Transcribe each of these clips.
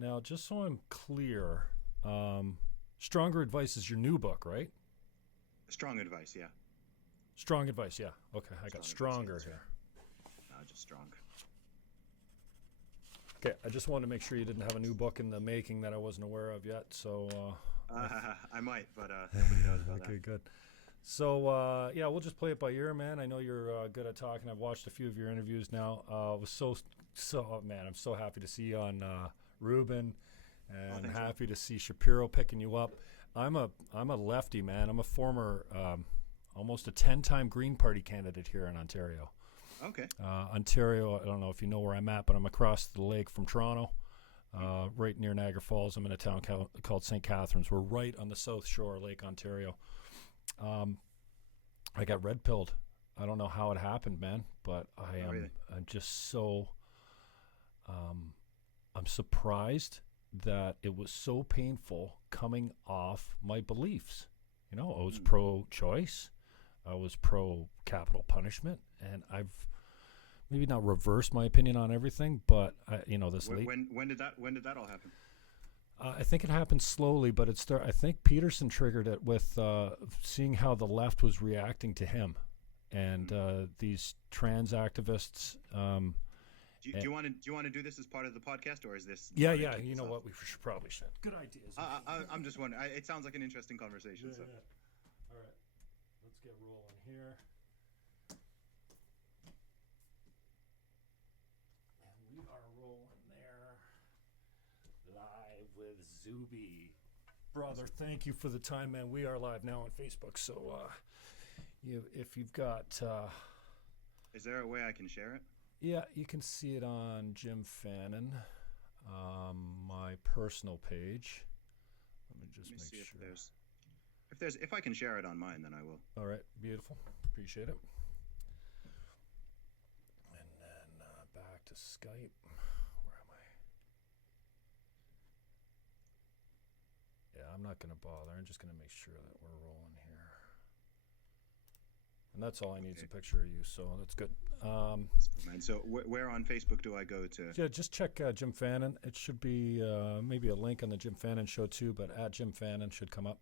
Now, just so I'm clear, Stronger Advice is your new book, right? Strong Advice, yeah. Strong Advice, yeah. Okay, I got Stronger Advice, yeah, here. No, just Strong. Okay, I just wanted to make sure you didn't have a new book in the making that I wasn't aware of yet. So I might, but nobody knows about that. Okay, good. So yeah, we'll just play it by ear, man. I know you're good at talking. I've watched a few of your interviews now. Was man, I'm so happy to see you on Ruben, and happy to see Shapiro picking you up. I'm a lefty, man. I'm a former, almost a 10-time Green Party candidate here in Ontario. Okay. Ontario, I don't know if you know where I'm at, but I'm across the lake from Toronto, right near Niagara Falls. I'm in a town called St. Catharines. We're right on the south shore of Lake Ontario. I got red pilled. I don't know how it happened, man, but I'm just so I'm surprised that it was so painful coming off my beliefs. You know, I was pro-choice. I was pro-capital punishment, and I've maybe not reversed my opinion on everything, but when did that all happen? I think it happened slowly, but I think Peterson triggered it with seeing how the left was reacting to him, and these trans activists. Do you want to do this as part of the podcast, or is this? Yeah. You know what? We probably should. Good ideas. I'm just wondering. It sounds like an interesting conversation. Yeah. All right, let's get rolling here. And we are rolling there. Live with Zuby. Brother, thank you for the time, man. We are live now on Facebook. So if you've got... is there a way I can share it? Yeah, you can see it on Jim Fannon, my personal page. Let me just make sure. If I can share it on mine, then I will. All right, beautiful. Appreciate it. And then back to Skype. Where am I? Yeah, I'm not going to bother. I'm just going to make sure that we're rolling here. And that's all I need is a picture of you, so that's good. So where on Facebook do I go to? Yeah, just check Jim Fannon. It should be maybe a link on the Jim Fannon Show too, but at Jim Fannon should come up.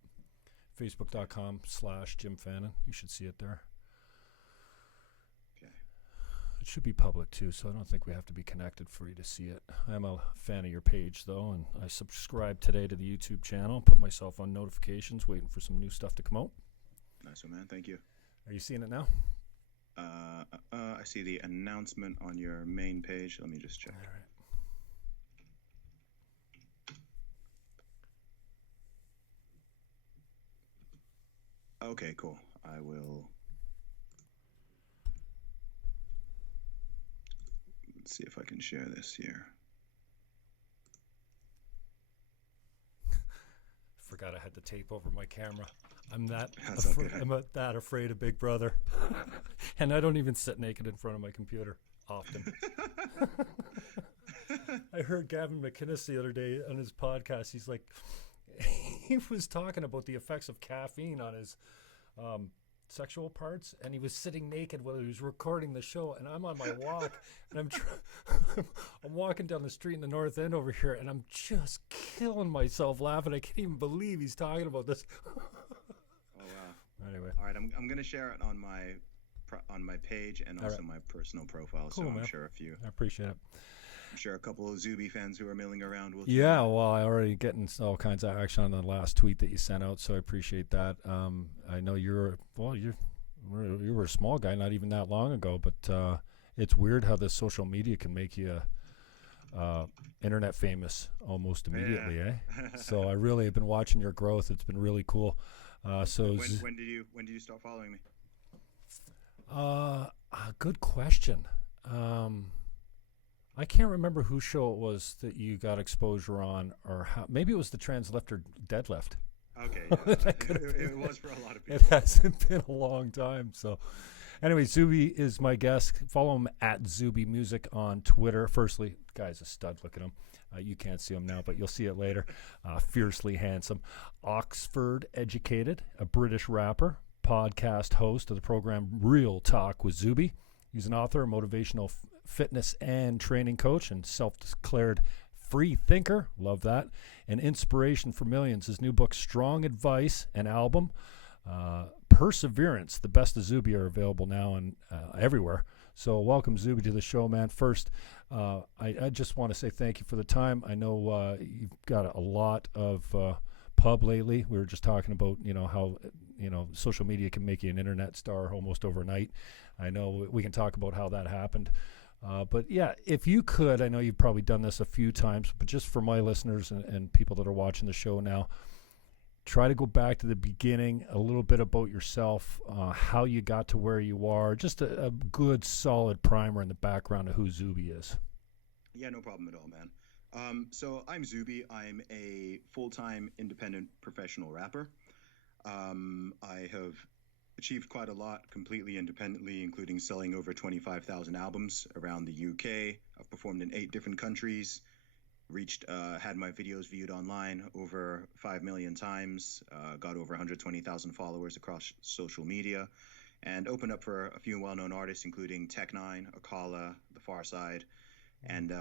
Facebook.com/Jim Fannon. You should see it there. Okay. It should be public too, so I don't think we have to be connected for you to see it. I'm a fan of your page though, and I subscribed today to the YouTube channel, put myself on notifications, waiting for some new stuff to come out. Nice one, man. Thank you. Are you seeing it now? I see the announcement on your main page. Let me just check. All right. Okay, cool. I will. Let's see if I can share this here. Forgot I had the tape over my camera. I'm that afraid of Big Brother. And I don't even sit naked in front of my computer often. I heard Gavin McInnes the other day on his podcast. He's like, he was talking about the effects of caffeine on his sexual parts, and he was sitting naked while he was recording the show, and I'm on my walk, and I'm walking down the street in the North End over here, and I'm just killing myself laughing. I can't even believe he's talking about this. Oh wow. Anyway. All right, I'm going to share it on my page and also my personal profile. Cool, so man. I'm sure I appreciate it. I'm sure a couple of Zuby fans who are milling around will. Yeah, well, I already getting all kinds of action on the last tweet that you sent out, so I appreciate that. I know you were a small guy not even that long ago, but it's weird how this social media can make you internet famous almost immediately, eh? So I really have been watching your growth. It's been really cool. So when did you start following me? Good question. I can't remember whose show it was that you got exposure on, or how. Maybe it was the trans lifter deadlift. Okay, yeah. It was for a lot of people. It hasn't been a long time. So anyway, Zuby is my guest. Follow him at Zuby Music on Twitter. Firstly, guy's a stud. Look at him. You can't see him now, but you'll see it later. Fiercely handsome. Oxford educated, a British rapper, podcast host of the program Real Talk with Zuby. He's an author, motivational fitness and training coach, and self-declared free thinker, love that, and inspiration for millions. His new book, Strong Advice, an album, Perseverance, the best of Zuby are available now and everywhere. So welcome, Zuby, to the show, man. First, I just want to say thank you for the time. I know you've got a lot of pub lately. We were just talking about, how, social media can make you an internet star almost overnight. I know we can talk about how that happened. But yeah, if you could, I know you've probably done this a few times, but just for my listeners and people that are watching the show now, try to go back to the beginning, a little bit about yourself, how you got to where you are, just a good, solid primer in the background of who Zuby is. Yeah, no problem at all, man. So I'm Zuby. I'm a full-time independent professional rapper. I have achieved quite a lot completely independently, including selling over 25,000 albums around the UK. I've performed in 8 different countries. Had my videos viewed online over 5 million times, got over 120,000 followers across social media, and opened up for a few well-known artists, including Tech9, Akala, The Far Side. And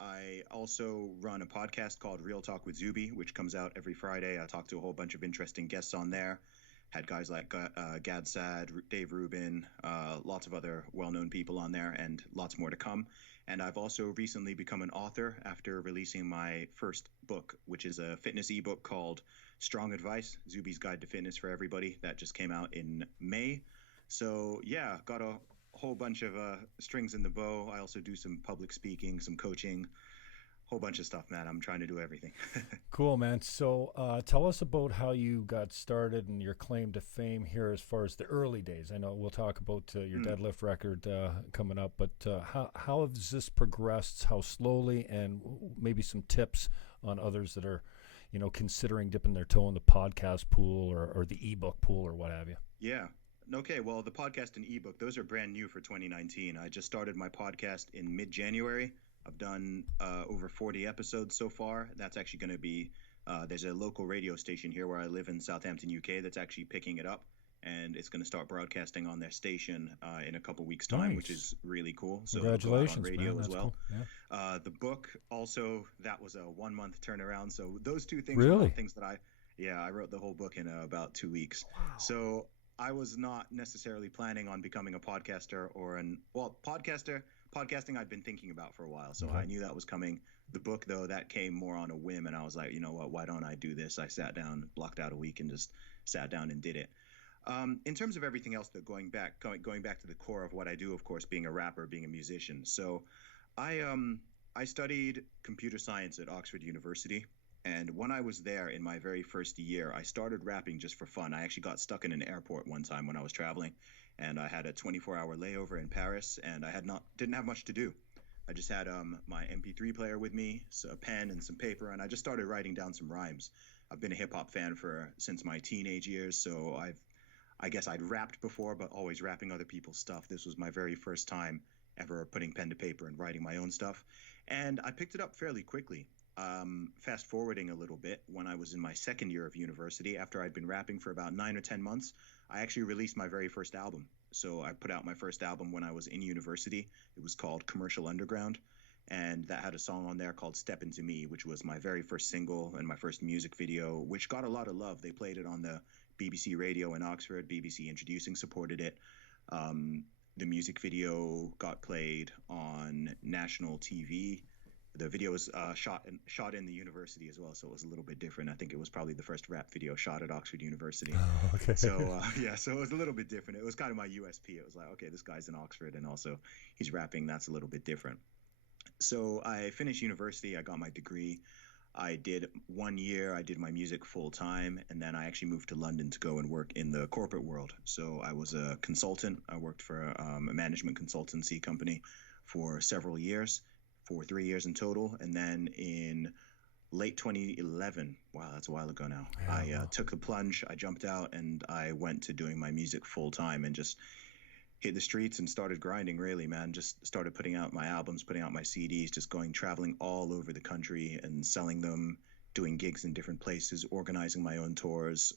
I also run a podcast called Real Talk with Zuby, which comes out every Friday. I talk to a whole bunch of interesting guests on there. Had guys like Gad Sad, Dave Rubin, lots of other well-known people on there, and lots more to come. And I've also recently become an author after releasing my first book, which is a fitness ebook called Strong Advice, Zuby's Guide to Fitness for Everybody. That just came out in May. So yeah, got a whole bunch of strings in the bow. I also do some public speaking, some coaching, whole bunch of stuff, man. I'm trying to do everything. Cool, man. So tell us about how you got started and your claim to fame here as far as the early days. I know we'll talk about your deadlift record coming up, but how has this progressed, how slowly, and maybe some tips on others that are, considering dipping their toe in the podcast pool or the ebook pool or what have you? Yeah. Okay, well, the podcast and ebook, those are brand new for 2019. I just started my podcast in mid-January. I've done over 40 episodes so far. That's actually going to be, there's a local radio station here where I live in Southampton, UK, that's actually picking it up. And it's going to start broadcasting on their station in a couple weeks' time, which is really cool. So congratulations, on radio man. as That's well. Cool. Yeah. The book also, that was a 1-month turnaround. So those two things really? were things that I wrote the whole book in about 2 weeks. Wow. So I was not necessarily planning on becoming a podcaster podcasting I'd been thinking about for a while, so I knew that was coming. The book, though, that came more on a whim, and I was like, you know what, why don't I do this? I sat down, blocked out a week, and just sat down and did it. In terms of everything else, though, going back to the core of what I do, of course, being a rapper, being a musician. So I studied computer science at Oxford University, and when I was there in my very first year, I started rapping just for fun. I actually got stuck in an airport one time when I was traveling, and I had a 24-hour layover in Paris, and I didn't have much to do. I just had my MP3 player with me, so a pen and some paper, and I just started writing down some rhymes. I've been a hip-hop fan since my teenage years, so I guess I'd rapped before, but always rapping other people's stuff. This was my very first time ever putting pen to paper and writing my own stuff, and I picked it up fairly quickly. Fast forwarding a little bit, when I was in my second year of university, after I'd been rapping for about 9 or 10 months, I actually released my very first album. So I put out my first album when I was in university. It was called Commercial Underground, and that had a song on there called Step Into Me, which was my very first single and my first music video, which got a lot of love. They played it on the BBC radio in Oxford. BBC Introducing supported it. The music video got played on national TV. The video was shot in the university as well, so it was a little bit different. I think it was probably the first rap video shot at Oxford University. Oh, okay. So so it was a little bit different. It was kind of my USP. It was like, okay, this guy's in Oxford, and also he's rapping. That's a little bit different. So I finished university. I got my degree. I did 1 year. I did my music full time, and then I actually moved to London to go and work in the corporate world. So I was a consultant. I worked for a management consultancy company for several years. For 3 years in total, and then in late 2011, wow, that's a while ago now, I took the plunge, I jumped out, and I went to doing my music full time and just hit the streets and started grinding, really, man. Just started putting out my albums, putting out my CDs, just traveling all over the country and selling them, doing gigs in different places, organizing my own tours.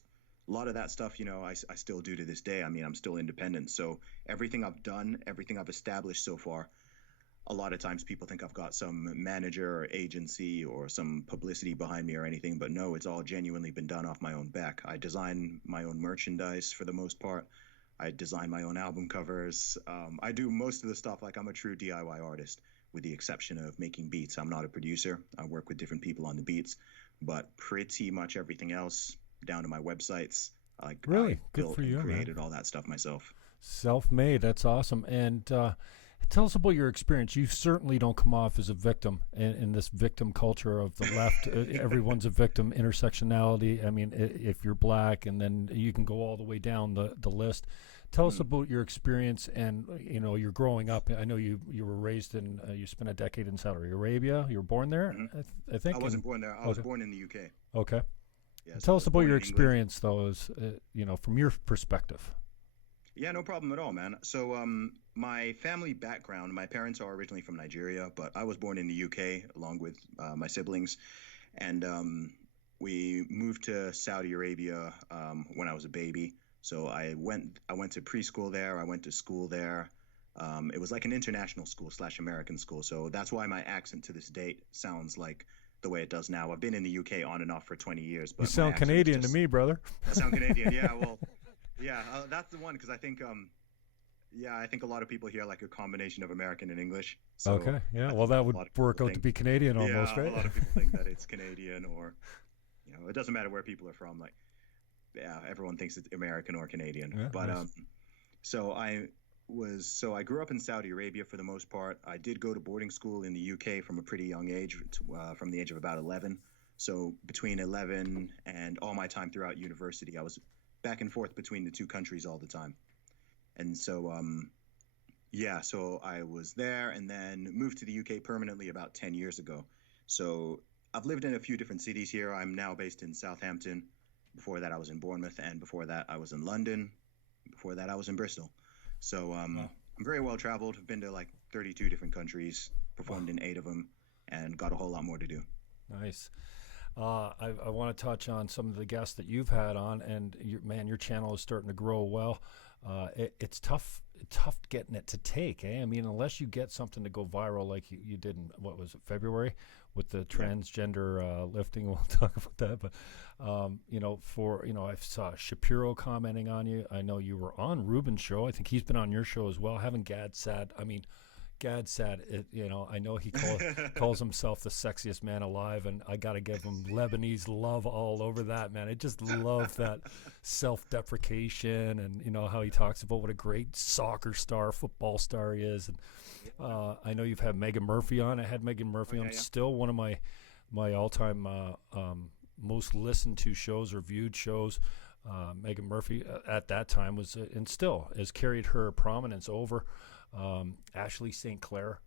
A lot of that stuff, I still do to this day. I mean, I'm still independent, so everything I've done, everything I've established so far, a lot of times people think I've got some manager or agency or some publicity behind me or anything, but no, it's all genuinely been done off my own back. I design my own merchandise for the most part. I design my own album covers. I do most of the stuff. Like, I'm a true DIY artist, with the exception of making beats. I'm not a producer. I work with different people on the beats, but pretty much everything else, down to my websites, like, Really? I Good built for and you, man. created all that stuff myself. Self-made. That's awesome. And tell us about your experience. You certainly don't come off as a victim in this victim culture of the left. Everyone's a victim. Intersectionality. I mean, if you're black, and then you can go all the way down the list. Tell us about your experience, and you're growing up. I know you were raised in. You spent a decade in Saudi Arabia. You were born there, I think. I wasn't born there. I was born in the UK. Okay. Yeah, so tell I us was about born your in England. experience, though, as from your perspective. Yeah, no problem at all, man. So my family background, my parents are originally from Nigeria, but I was born in the UK along with my siblings. And we moved to Saudi Arabia when I was a baby. So I went to preschool there. I went to school there. It was like an international school / American school. So that's why my accent to this date sounds like the way it does now. I've been in the UK on and off for 20 years. But you sound Canadian to me, brother. I sound Canadian, yeah. Well, yeah, that's the one, because I think I think a lot of people hear like a combination of American and English. So okay, yeah, well, that would work out to be Canadian almost, right? A lot of people think that it's Canadian, or it doesn't matter where people are from. Like, yeah, everyone thinks it's American or Canadian. Yeah, but nice. so I grew up in Saudi Arabia for the most part. I did go to boarding school in the UK from a pretty young age, from the age of about 11. So between 11 and all my time throughout university, I was back and forth between the two countries all the time. And so, so I was there and then moved to the UK permanently about 10 years ago. So I've lived in a few different cities here. I'm now based in Southampton. Before that, I was in Bournemouth. And before that, I was in London. Before that, I was in Bristol. So Wow. I'm very well traveled. I've been to like 32 different countries, performed in 8 of them, and got a whole lot more to do. Nice. I want to touch on some of the guests that you've had on, and your channel is starting to grow well. It's tough getting it to take, eh? I mean, unless you get something to go viral like you did in, what was it, February, with the transgender lifting. We'll talk about that. But, I saw Shapiro commenting on you. I know you were on Ruben's show. I think he's been on your show as well. Having Gad Sad, I know he calls himself the sexiest man alive, and I got to give him Lebanese love all over that, man. I just love that self-deprecation, and how he talks about what a great soccer star, football star he is. And I know you've had Megan Murphy on. I had Megan Murphy on. Still one of my all-time most listened to shows or viewed shows. Megan Murphy at that time was, and still has carried her prominence over. Ashley St. Clair,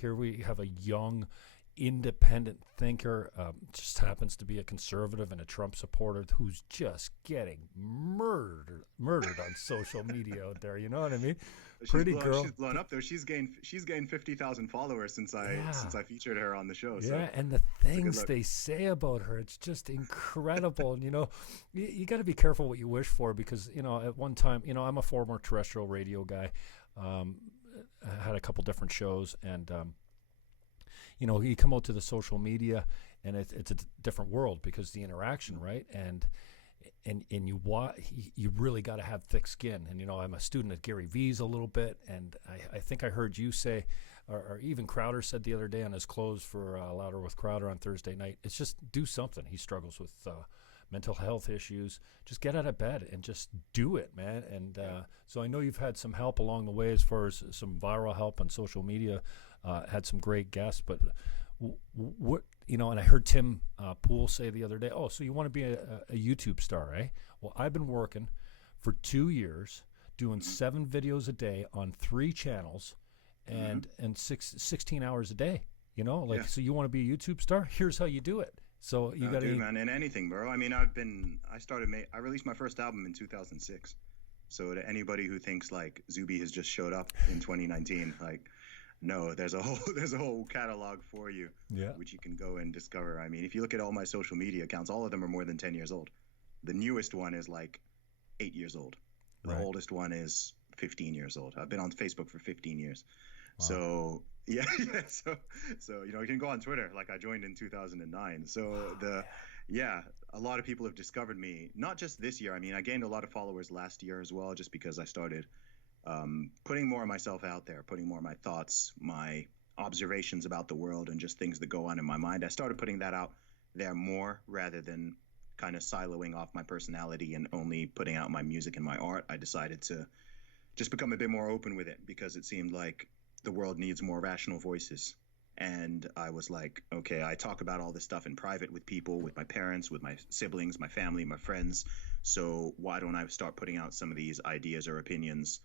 here we have a young independent thinker, just happens to be a conservative and a Trump supporter who's just getting murdered on social media out there. You know what I mean? Girl. She's blown up though. She's gained 50,000 followers since I featured her on the show. Yeah, so and the things they say about her, it's just incredible. And you got to be careful what you wish for, because at one time, I'm a former terrestrial radio guy. I had a couple different shows, and you come out to the social media, and it's a different world because the interaction, right? And you really got to have thick skin. And I'm a student at Gary V's a little bit, and I think I heard you say, or even Crowder said the other day on his close for Louder with Crowder on Thursday night, it's just do something. He struggles with mental health issues. Just get out of bed and just do it, man. And so I know you've had some help along the way as far as some viral help on social media, had some great guests, but what, and I heard Tim Poole say the other day, oh, so you want to be a YouTube star, eh? Well, I've been working for 2 years doing 7 videos a day on 3 channels and 16 hours a day, so you want to be a YouTube star? Here's how you do it. So you got to, man, in anything, bro. I mean, I released my first album in 2006. So to anybody who thinks like Zuby has just showed up in 2019, like, no, there's a whole catalog for you, which you can go and discover. I mean, if you look at all my social media accounts, all of them are more than 10 years old. The newest one is like 8 years old. The oldest one is 15 years old. I've been on Facebook for 15 years. Wow. So Yeah, yeah. So you can go on Twitter. Like I joined in 2009. So yeah, a lot of people have discovered me. Not just this year. I mean, I gained a lot of followers last year as well, just because I started putting more of myself out there, putting more of my thoughts, my observations about the world, and just things that go on in my mind. I started putting that out there more rather than kind of siloing off my personality and only putting out my music and my art. I decided to just become a bit more open with it because it seemed like the world needs more rational voices. And I was like, okay, I talk about all this stuff in private with people, with my parents, with my siblings, my family, my friends. So why don't I start putting out some of these ideas or opinions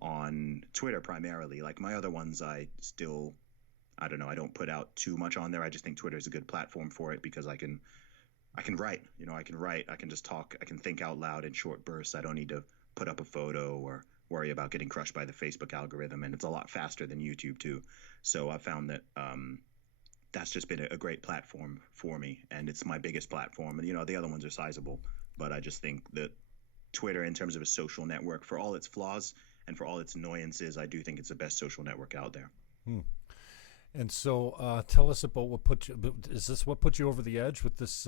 on Twitter primarily? Like my other ones, I don't know, I don't put out too much on there. I just think Twitter is a good platform for it because I can write, I can just talk, I can think out loud in short bursts. I don't need to put up a photo or worry about getting crushed by the Facebook algorithm, and it's a lot faster than YouTube too. So I found that that's just been a great platform for me, and it's my biggest platform. And the other ones are sizable, but I just think that Twitter, in terms of a social network, for all its flaws and for all its annoyances, I do think it's the best social network out there. And so, tell us about is this what put you over the edge with this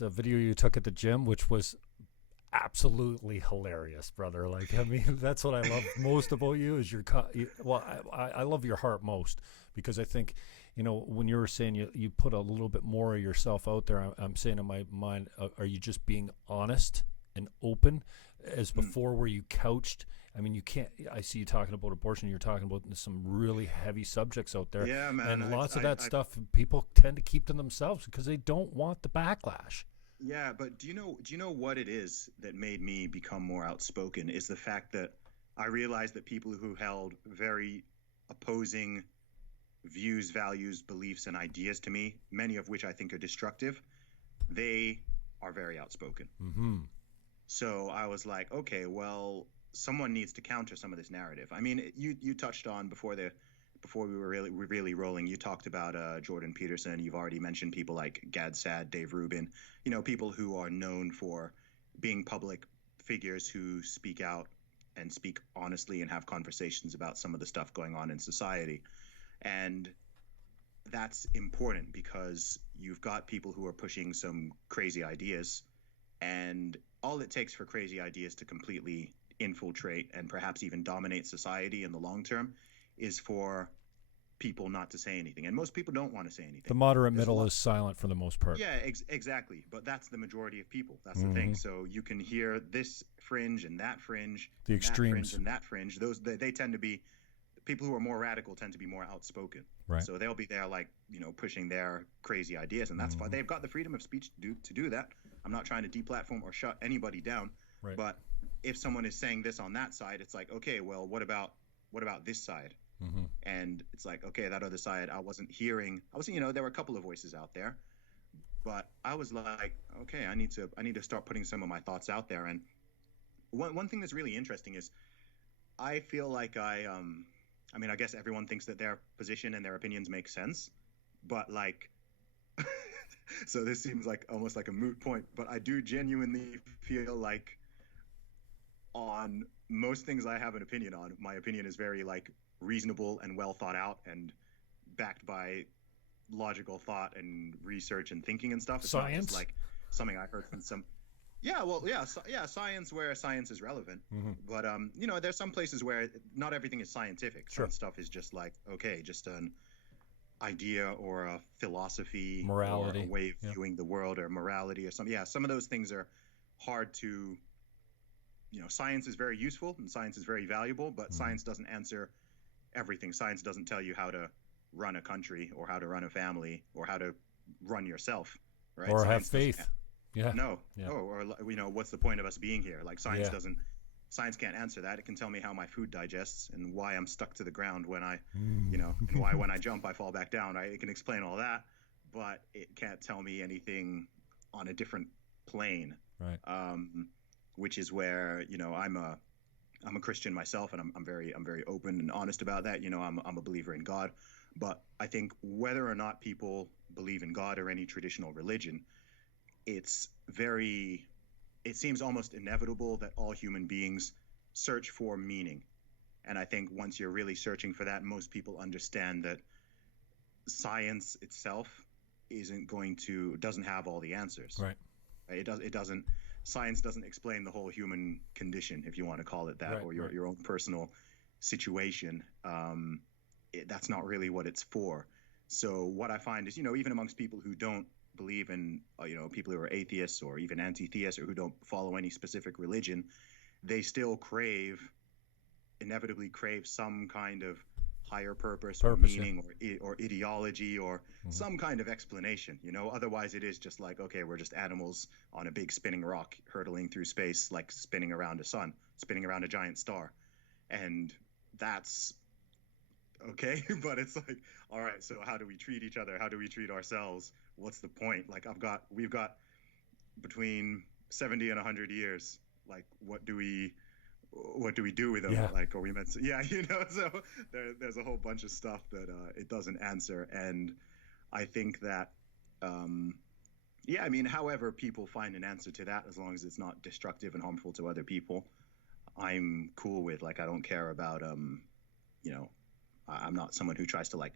video you took at the gym, which was absolutely hilarious, brother. Like, I mean, that's what I love most about you is I love your heart most, because I think, when you were saying you put a little bit more of yourself out there, I'm saying in my mind, are you just being honest and open as before where you couched? I mean, you can't, I see you talking about abortion, you're talking about some really heavy subjects out there. Yeah, man. And lots of that stuff people tend to keep to themselves because they don't want the backlash. Yeah, but do you know what it is that made me become more outspoken is the fact that I realized that people who held very opposing views, values, beliefs, and ideas to me, many of which I think are destructive, they are very outspoken. Mm-hmm. So I was like, okay, well, someone needs to counter some of this narrative. I mean, you touched on before we were really rolling, you talked about Jordan Peterson. You've already mentioned people like Gad Saad, Dave Rubin, people who are known for being public figures who speak out and speak honestly and have conversations about some of the stuff going on in society. And that's important because you've got people who are pushing some crazy ideas, and all it takes for crazy ideas to completely infiltrate and perhaps even dominate society in the long term is for people not to say anything. And most people don't want to say anything. The moderate middle is silent for the most part. Yeah, exactly. But that's the majority of people. That's the thing. So you can hear this fringe and that fringe, the extremes, and that fringe. Those they tend to be people who are more radical, tend to be more outspoken. Right. So they'll be there like pushing their crazy ideas, and that's fine. They've got the freedom of speech to do that. I'm not trying to deplatform or shut anybody down. Right. But if someone is saying this on that side, it's like, okay, well, what about this side? Mm-hmm. And it's like, okay, that other side, I wasn't, there were a couple of voices out there, but I was like, okay, I need to start putting some of my thoughts out there. And one thing that's really interesting is I feel like I guess everyone thinks that their position and their opinions make sense, but like, so this seems like almost like a moot point, but I do genuinely feel like on most things I have an opinion on, my opinion is very like reasonable and well thought out and backed by logical thought and research and thinking and stuff. It's science, not just like something I heard from some. Science where science is relevant. Mm-hmm. But there's some places where not everything is scientific. Sure. Some stuff is just like, okay, just an idea or a philosophy, morality, or a way of viewing the world, or morality or something. Yeah, some of those things are hard to. Science is very useful and science is very valuable, but science doesn't answer everything. Science doesn't tell you how to run a country or how to run a family or how to run yourself, right? Or science have faith. Yeah. No. Yeah. Oh, or what's the point of us being here? Like science science can't answer that. It can tell me how my food digests and why I'm stuck to the ground when I, and why when I jump I fall back down. Right? It can explain all that, but it can't tell me anything on a different plane. Right. Which is where I'm a Christian myself, and I'm very open and honest about that. I'm a believer in God, but I think whether or not people believe in God or any traditional religion, it seems almost inevitable that all human beings search for meaning, And I think once you're really searching for that, most people understand that science itself doesn't have all the answers. Right. Science doesn't explain the whole human condition, if you want to call it that, or your own personal situation. That's not really what it's for. So what I find is, even amongst people who don't believe in, people who are atheists or even anti-theists or who don't follow any specific religion, they still inevitably crave some kind of higher purpose or meaning or ideology or some kind of explanation. Otherwise it is just like, okay, we're just animals on a big spinning rock hurtling through space, like spinning around a giant star. And that's okay. But it's like, all right, so how do we treat each other? How do we treat ourselves? What's the point? Like we've got between 70 and 100 years. Like, what do we do with them? Yeah. Like, are we meant to, so there's a whole bunch of stuff that it doesn't answer. And I think that, however people find an answer to that, as long as it's not destructive and harmful to other people, I'm cool with. Like, I don't care about, I'm not someone who tries to like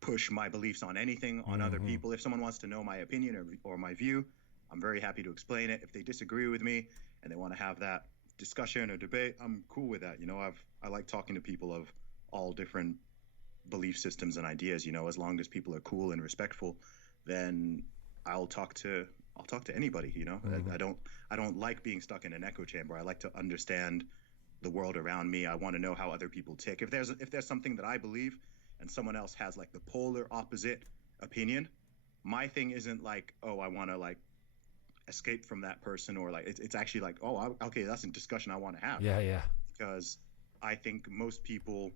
push my beliefs on anything on other people. If someone wants to know my opinion or my view, I'm very happy to explain it. If they disagree with me and they want to have that discussion or debate, I'm cool with that. I like talking to people of all different belief systems and ideas. As long as people are cool and respectful, then I'll talk to anybody. I don't like being stuck in an echo chamber. I like to understand the world around me. I want to know how other people tick. If there's something that I believe and someone else has like the polar opposite opinion, my thing isn't like, oh, I want to like escape from that person, or like it's actually like, oh, okay, that's a discussion I want to have. Yeah. Because I think most people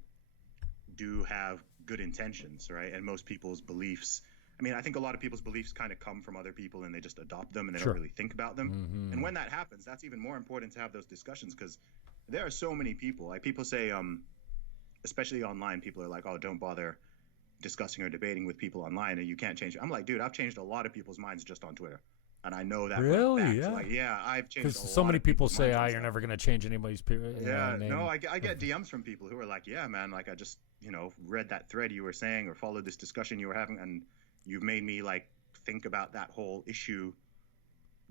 do have good intentions, right? And most people's beliefs, I think a lot of people's beliefs kind of come from other people and they just adopt them and they don't really think about them. And when that happens, that's even more important to have those discussions, because there are so many people. Like, people say, especially online, people are like, oh, don't bother discussing or debating with people online and you can't change it. I'm like, dude, I've changed a lot of people's minds just on Twitter. And I know that. Really? Yeah. Like, yeah, I've changed. Because so many people say, you're never going to change anybody's name. No, I get DMs from people who are like, yeah, man, like I just, read that thread you were saying or followed this discussion you were having, and you've made me like think about that whole issue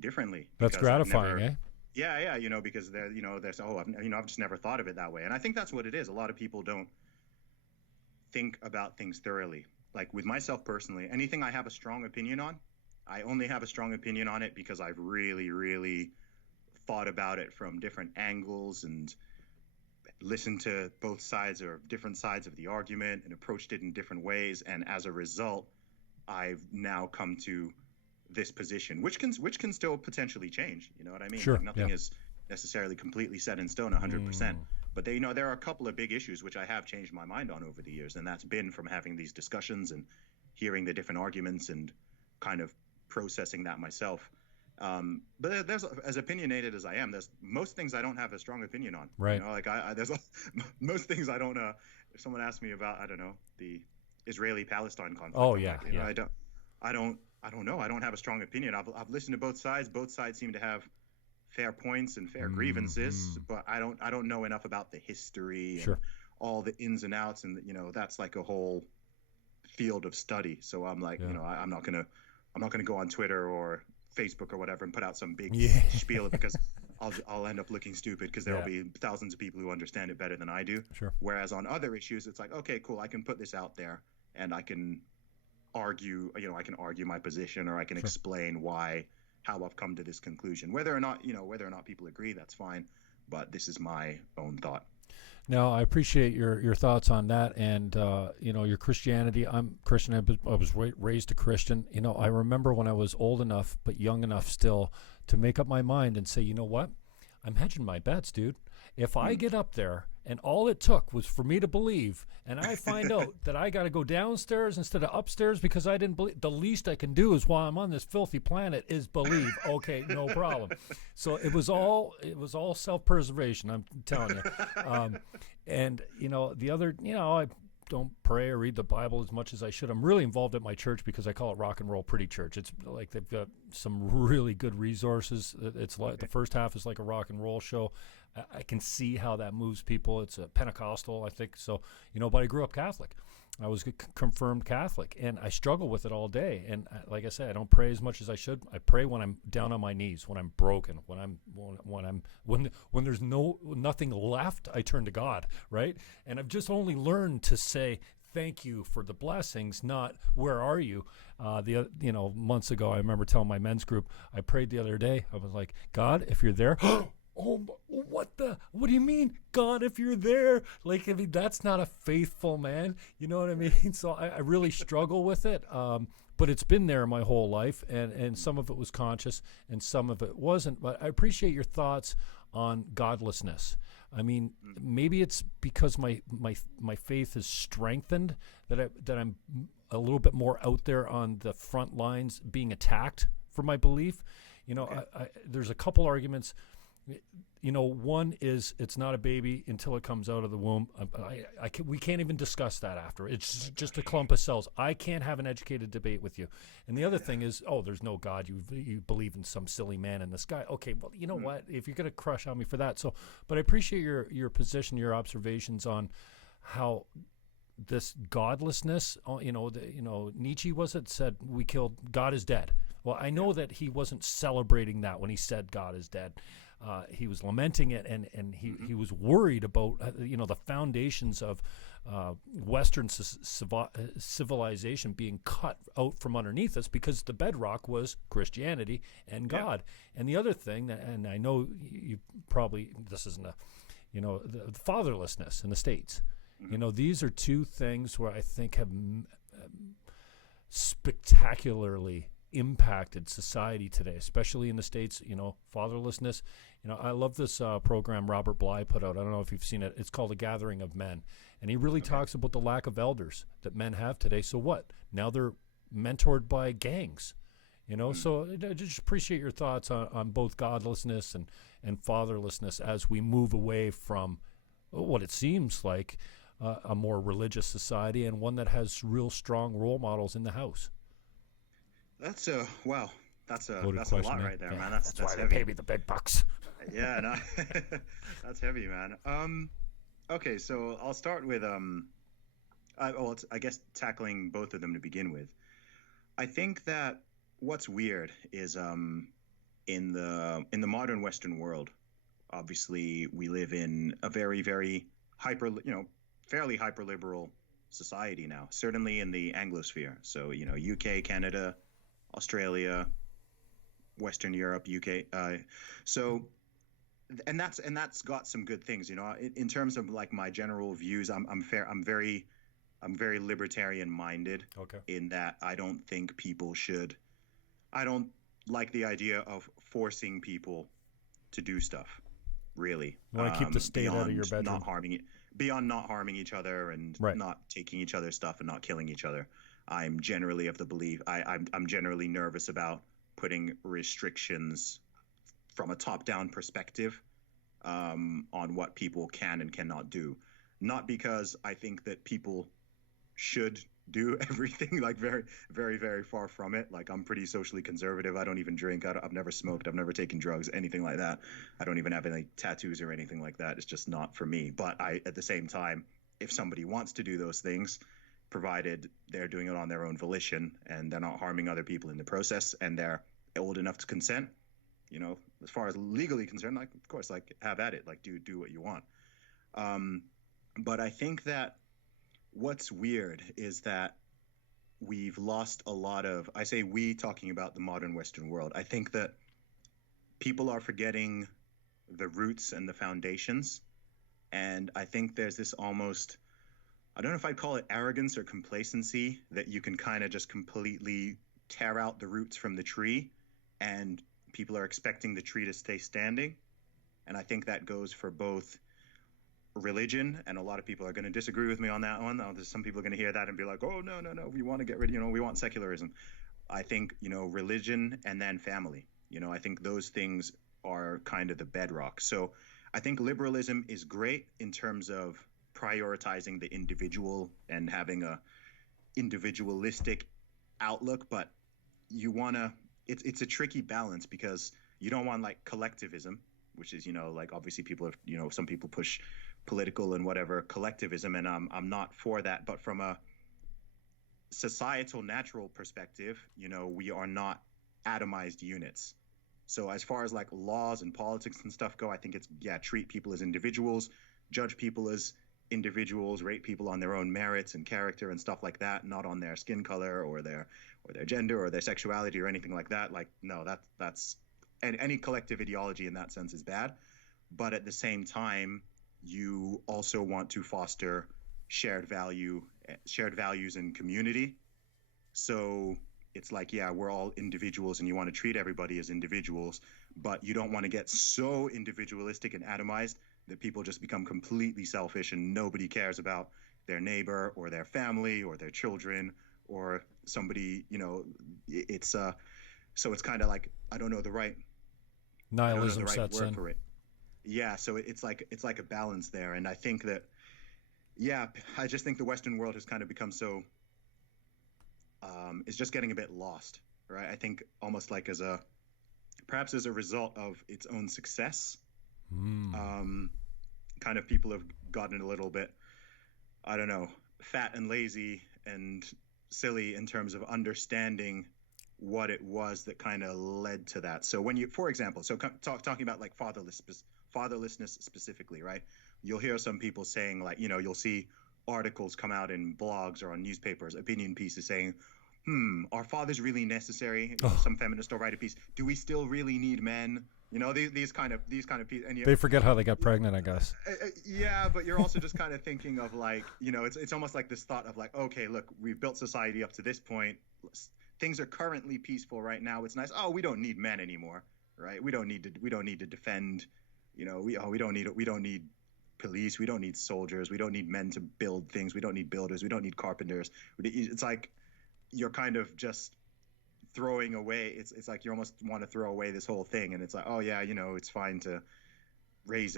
differently. That's gratifying, eh? Yeah, because there's I've just never thought of it that way. And I think that's what it is. A lot of people don't think about things thoroughly. Like with myself personally, anything I have a strong opinion on, I only have a strong opinion on it because I've really, really thought about it from different angles and listened to both sides or different sides of the argument and approached it in different ways. And as a result, I've now come to this position, which can still potentially change. You know what I mean? Sure. Like nothing is necessarily completely set in stone 100%. But there are a couple of big issues which I have changed my mind on over the years. And that's been from having these discussions and hearing the different arguments and kind of processing that myself. But there's, as opinionated as I am, there's most things I don't have a strong opinion on. Right. There's most things I don't know. If someone asks me about, I don't know, the Israeli-Palestine conflict. Oh yeah. I don't know. I don't have a strong opinion. I've listened to both sides. Both sides seem to have fair points and fair grievances, but I don't know enough about the history and all the ins and outs, and that's like a whole field of study. So I'm like, I'm not gonna go on Twitter or Facebook or whatever and put out some big spiel because I'll end up looking stupid because there'll be thousands of people who understand it better than I do. Sure. Whereas on other issues, it's like, okay, cool, I can put this out there and I can argue, I can argue my position, or I can explain how I've come to this conclusion. Whether or not people agree, that's fine. But this is my own thought. Now, I appreciate your thoughts on that, and your Christianity. I'm Christian. I was raised a Christian. I remember when I was old enough but young enough still to make up my mind and say, you know what, I'm hedging my bets, dude. If I get up there and all it took was for me to believe, and I find out that I got to go downstairs instead of upstairs because I didn't believe, the least I can do is while I'm on this filthy planet is believe. Okay, no problem. So it was all self-preservation, I'm telling you. And the other, I don't pray or read the Bible as much as I should. I'm really involved at my church because I call it Rock and Roll Pretty Church. It's like they've got some really good resources. It's like the first half is like a rock and roll show. I can see how that moves people. It's a Pentecostal, I think. So, but I grew up Catholic. I was a confirmed Catholic, and I struggle with it all day. And like I said, I don't pray as much as I should. I pray when I'm down on my knees, when I'm broken, when there's nothing left. I turn to God, right? And I've just only learned to say thank you for the blessings, not where are you. Months ago, I remember telling my men's group, I prayed the other day. I was like, God, if you're there. Oh, what do you mean, God, if you're there? Like, I mean, that's not a faithful man. You know what I mean? So I really struggle with it. But it's been there my whole life, and some of it was conscious and some of it wasn't. But I appreciate your thoughts on godlessness. I mean, maybe it's because my faith is strengthened that I'm a little bit more out there on the front lines being attacked for my belief. Okay. There's a couple arguments. One is it's not a baby until it comes out of the womb. We can't even discuss that after. It's just a clump of cells. I can't have an educated debate with you. And the other thing is, there's no God. You believe in some silly man in the sky. Okay, well, you know what? If you're going to crush on me for that. So, but I appreciate your position, your observations on how this godlessness, Nietzsche said we killed, God is dead. Well, I know that he wasn't celebrating that when he said God is dead. He was lamenting it, and he was worried about the foundations of Western civilization being cut out from underneath us because the bedrock was Christianity and God. And the other thing, and I know you probably, this isn't the fatherlessness in the States. These are two things where I think have spectacularly impacted society today, especially in the States. Fatherlessness. I love this program Robert Bly put out. I don't know if you've seen it. It's called A Gathering of Men, and he really talks about the lack of elders that men have today. So what? Now they're mentored by gangs. So I just appreciate your thoughts on both godlessness and fatherlessness as we move away from what it seems like a more religious society and one that has real strong role models in the house. That's wow. That's a lot right there, man. That's why heavy. They pay me the big bucks. Yeah, no, that's heavy, man. Okay, so I'll start with I guess tackling both of them to begin with. I think that what's weird is in the modern Western world, obviously we live in a very, very fairly hyper liberal society now. Certainly in the Anglosphere. So UK, Canada, Australia, Western Europe, UK. And that's got some good things. In terms of like my general views, I'm very libertarian minded. Okay. In that I don't think people should. I don't like the idea of forcing people to do stuff. Really. You want to keep the state out of your bedroom. Beyond not harming each other and not taking each other's stuff and not killing each other. I'm generally of the belief I'm generally nervous about putting restrictions from a top-down perspective on what people can and cannot do. Not because I think that people should do everything, like very, very, very far from it. Like I'm pretty socially conservative. I don't even drink. I've never smoked. I've never taken drugs, anything like that. I don't even have any tattoos or anything like that. It's just not for me. But at the same time, if somebody wants to do those things, provided they're doing it on their own volition and they're not harming other people in the process and they're old enough to consent, as far as legally concerned, like, of course, like have at it, like do what you want. But I think that what's weird is that we've lost a lot of, I say we talking about the modern Western world. I think that people are forgetting the roots and the foundations. And I think there's this almost, I don't know if I'd call it arrogance or complacency, that you can kind of just completely tear out the roots from the tree and people are expecting the tree to stay standing. And I think that goes for both religion, and a lot of people are going to disagree with me on that one. Some people are going to hear that and be like, oh, no, we want to get rid, we want secularism. I think, religion and then family, I think those things are kind of the bedrock. So I think liberalism is great in terms of prioritizing the individual and having a individualistic outlook, but you want to it's a tricky balance, because you don't want like collectivism, which is, like obviously people have, some people push political and whatever collectivism, and I'm not for that. But from a societal natural perspective, we are not atomized units. So as far as like laws and politics and stuff go, I think it's, treat people as individuals, judge people as individuals, rate people on their own merits and character and stuff like that, not on their skin color or their gender or their sexuality or anything like that. Like, no, that's and any collective ideology in that sense is bad. But at the same time, you also want to foster shared values and community. So it's like, we're all individuals and you want to treat everybody as individuals, but you don't want to get so individualistic and atomized that people just become completely selfish and nobody cares about their neighbor or their family or their children or somebody, it's so it's kind of like, I don't know the right nihilism word sets in for it. So it's like a balance there. And I think that, I just think the Western world has kind of become so, it's just getting a bit lost, right? I think almost like perhaps as a result of its own success, kind of people have gotten a little bit, I don't know, fat and lazy and silly in terms of understanding what it was that kind of led to that. So when you, for example, talking about like fatherlessness specifically, right? You'll hear some people saying like, you'll see articles come out in blogs or on newspapers, opinion pieces saying, are fathers really necessary? Some feminist will write a piece. Do we still really need men? These kind of pieces. And they forget how they got pregnant, I guess. But you're also just kind of thinking of like, it's almost like this thought of like, okay, look, we've built society up to this point. Things are currently peaceful right now. It's nice. Oh, we don't need men anymore, right? We don't need to defend. We don't need police. We don't need soldiers. We don't need men to build things. We don't need builders. We don't need carpenters. It's like you're kind of just throwing away. It's like you almost want to throw away this whole thing. And it's like, oh yeah, it's fine to raise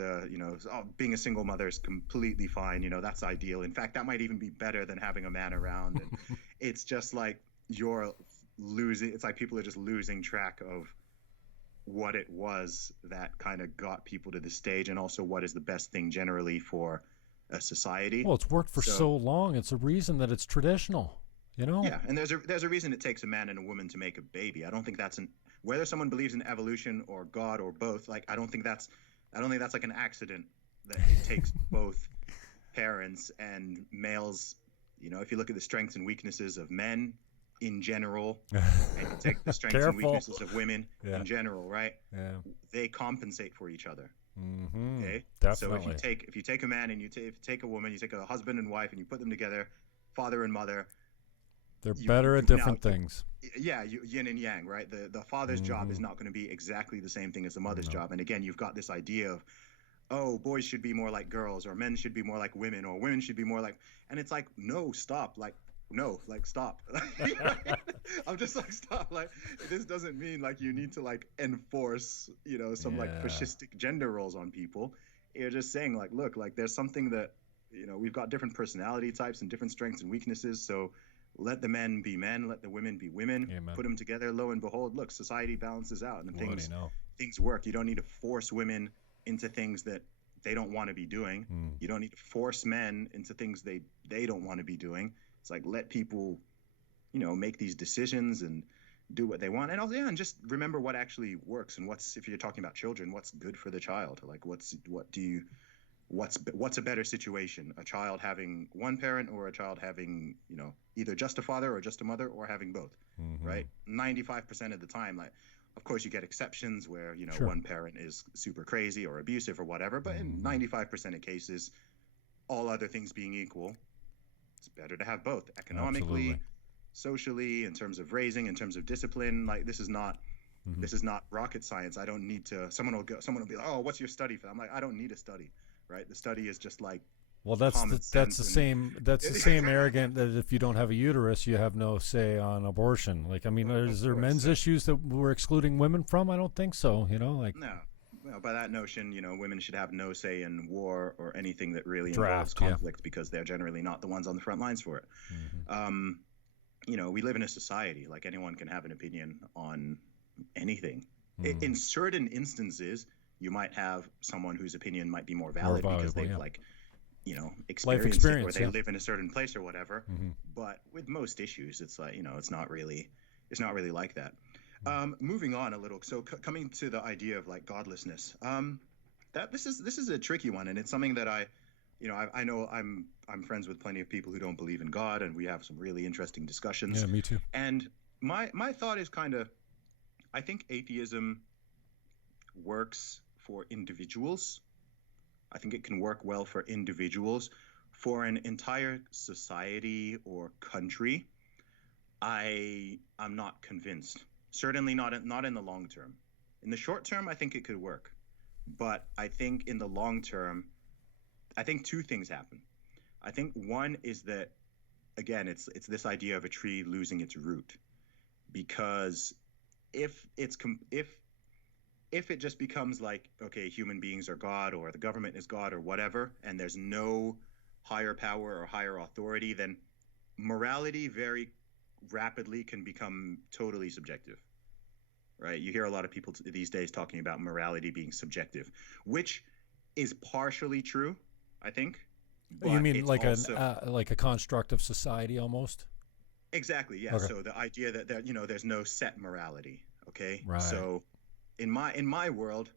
being a single mother is completely fine. That's ideal. In fact, that might even be better than having a man around. And it's just like you're losing. It's like people are just losing track of what it was that kind of got people to this stage, and also what is the best thing generally for a society. Well, it's worked for so long. It's a reason that it's traditional. Yeah, and there's a reason it takes a man and a woman to make a baby. I don't think that's whether someone believes in evolution or God or both. Like I don't think that's like an accident that it takes both parents and males. If you look at the strengths and weaknesses of men in general, and you take the strengths and weaknesses of women in general, right? Yeah, they compensate for each other. Mm-hmm. Okay, definitely. So if you take a man and you take a woman, you take a husband and wife, and you put them together, father and mother. They're better at different things. Yeah, yin and yang, right? The father's job is not going to be exactly the same thing as the mother's job. And again, you've got this idea of, boys should be more like girls, or men should be more like women, or women should be more like, and it's like, no, stop. Like, no, like, stop. I'm just like, stop. Like, this doesn't mean like you need to like enforce, some like fascistic gender roles on people. You're just saying like, look, like there's something that, we've got different personality types and different strengths and weaknesses. So let the men be men, let the women be women. Amen. Put them together. Lo and behold, look, society balances out and things work. You don't need to force women into things that they don't want to be doing. You don't need to force men into things they don't want to be doing. It's like, let people, make these decisions and do what they want. And also, and just remember what actually works and if you're talking about children, what's good for the child? Like, what's a better situation? A child having one parent, or a child having, either just a father or just a mother, or having both, right? 95% of the time, like, of course you get exceptions where, one parent is super crazy or abusive or whatever, but in 95% of cases, all other things being equal, it's better to have both economically, socially, in terms of raising, in terms of discipline. Like, this is not rocket science. I don't need to, someone will be like, oh, what's your study for? I'm like, I don't need a study. Right, the study is just like, well, that's the same arrogant that if you don't have a uterus, you have no say on abortion. Like, I mean, is there men's issues that we're excluding women from? I don't think so. Like, no, by that notion, women should have no say in war or anything that really involves conflict, because they're generally not the ones on the front lines for it. We live in a society, like anyone can have an opinion on anything. In certain instances, you might have someone whose opinion might be more valid because they've experienced it, or they live in a certain place or whatever. But with most issues, it's like, it's not really like that. Moving on a little. So coming to the idea of like godlessness, this is a tricky one, and it's something that I know I'm friends with plenty of people who don't believe in God, and we have some really interesting discussions. Yeah, me too. And my thought is kind of, I think atheism works for individuals. I think it can work well for individuals. For an entire society or country, I'm not convinced. Certainly not in the long term. In the short term, I think it could work. But I think in the long term, I think two things happen. I think one is that, again, it's this idea of a tree losing its root. Because if it just becomes like, okay, human beings are God, or the government is God, or whatever, and there's no higher power or higher authority, then morality very rapidly can become totally subjective, right? You hear a lot of people these days talking about morality being subjective, which is partially true, I think. You mean like like a construct of society almost? Exactly, yeah. Okay. So the idea that there's no set morality, okay? Right. So in my world,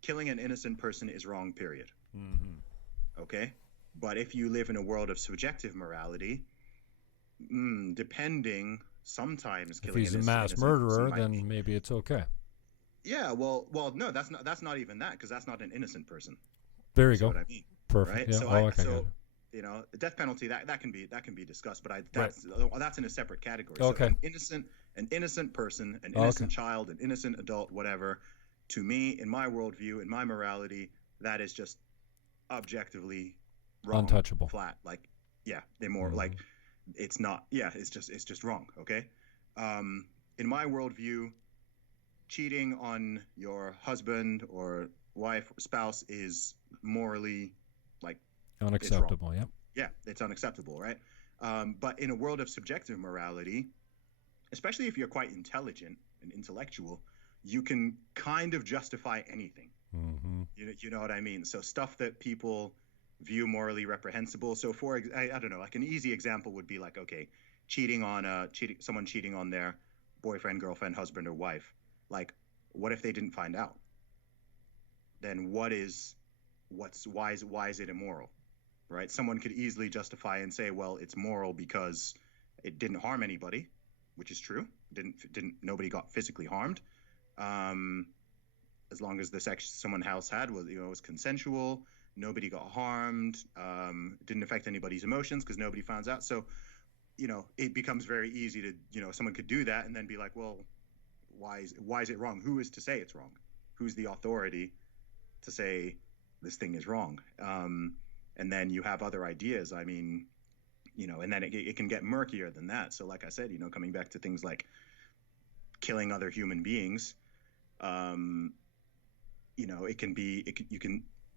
killing an innocent person is wrong, period. Okay? But if you live in a world of subjective morality, depending, sometimes killing if he's a mass murderer, then maybe it's okay. Yeah, well, no, that's not even that, because that's not an innocent person. There you go. What I mean, perfect. Right? Yeah. The death penalty that can be discussed, but that's in a separate category. Okay. So an innocent person, an innocent child, an innocent adult, whatever. To me, in my worldview, in my morality, that is just objectively wrong, untouchable, flat. Like, yeah, they're more like it's not. Yeah, it's just wrong. Okay. In my worldview, cheating on your husband or wife or spouse is morally unacceptable. Yeah, it's unacceptable, right? But in a world of subjective morality, especially if you're quite intelligent and intellectual, you can kind of justify anything. You know what I mean? So stuff that people view morally reprehensible. So I don't know, like an easy example would be like, okay, someone cheating on their boyfriend, girlfriend, husband, or wife. Like, what if they didn't find out? Then why is it immoral? Right? Someone could easily justify and say, well, it's moral because it didn't harm anybody, which is true. Nobody got physically harmed. As long as the sex someone else had was consensual, nobody got harmed, didn't affect anybody's emotions because nobody found out. So, it becomes very easy to, someone could do that and then be like, well, why is it wrong? Who is to say it's wrong? Who's the authority to say this thing is wrong? And then you have other ideas. I mean, and then it can get murkier than that. So like I said, coming back to things like killing other human beings,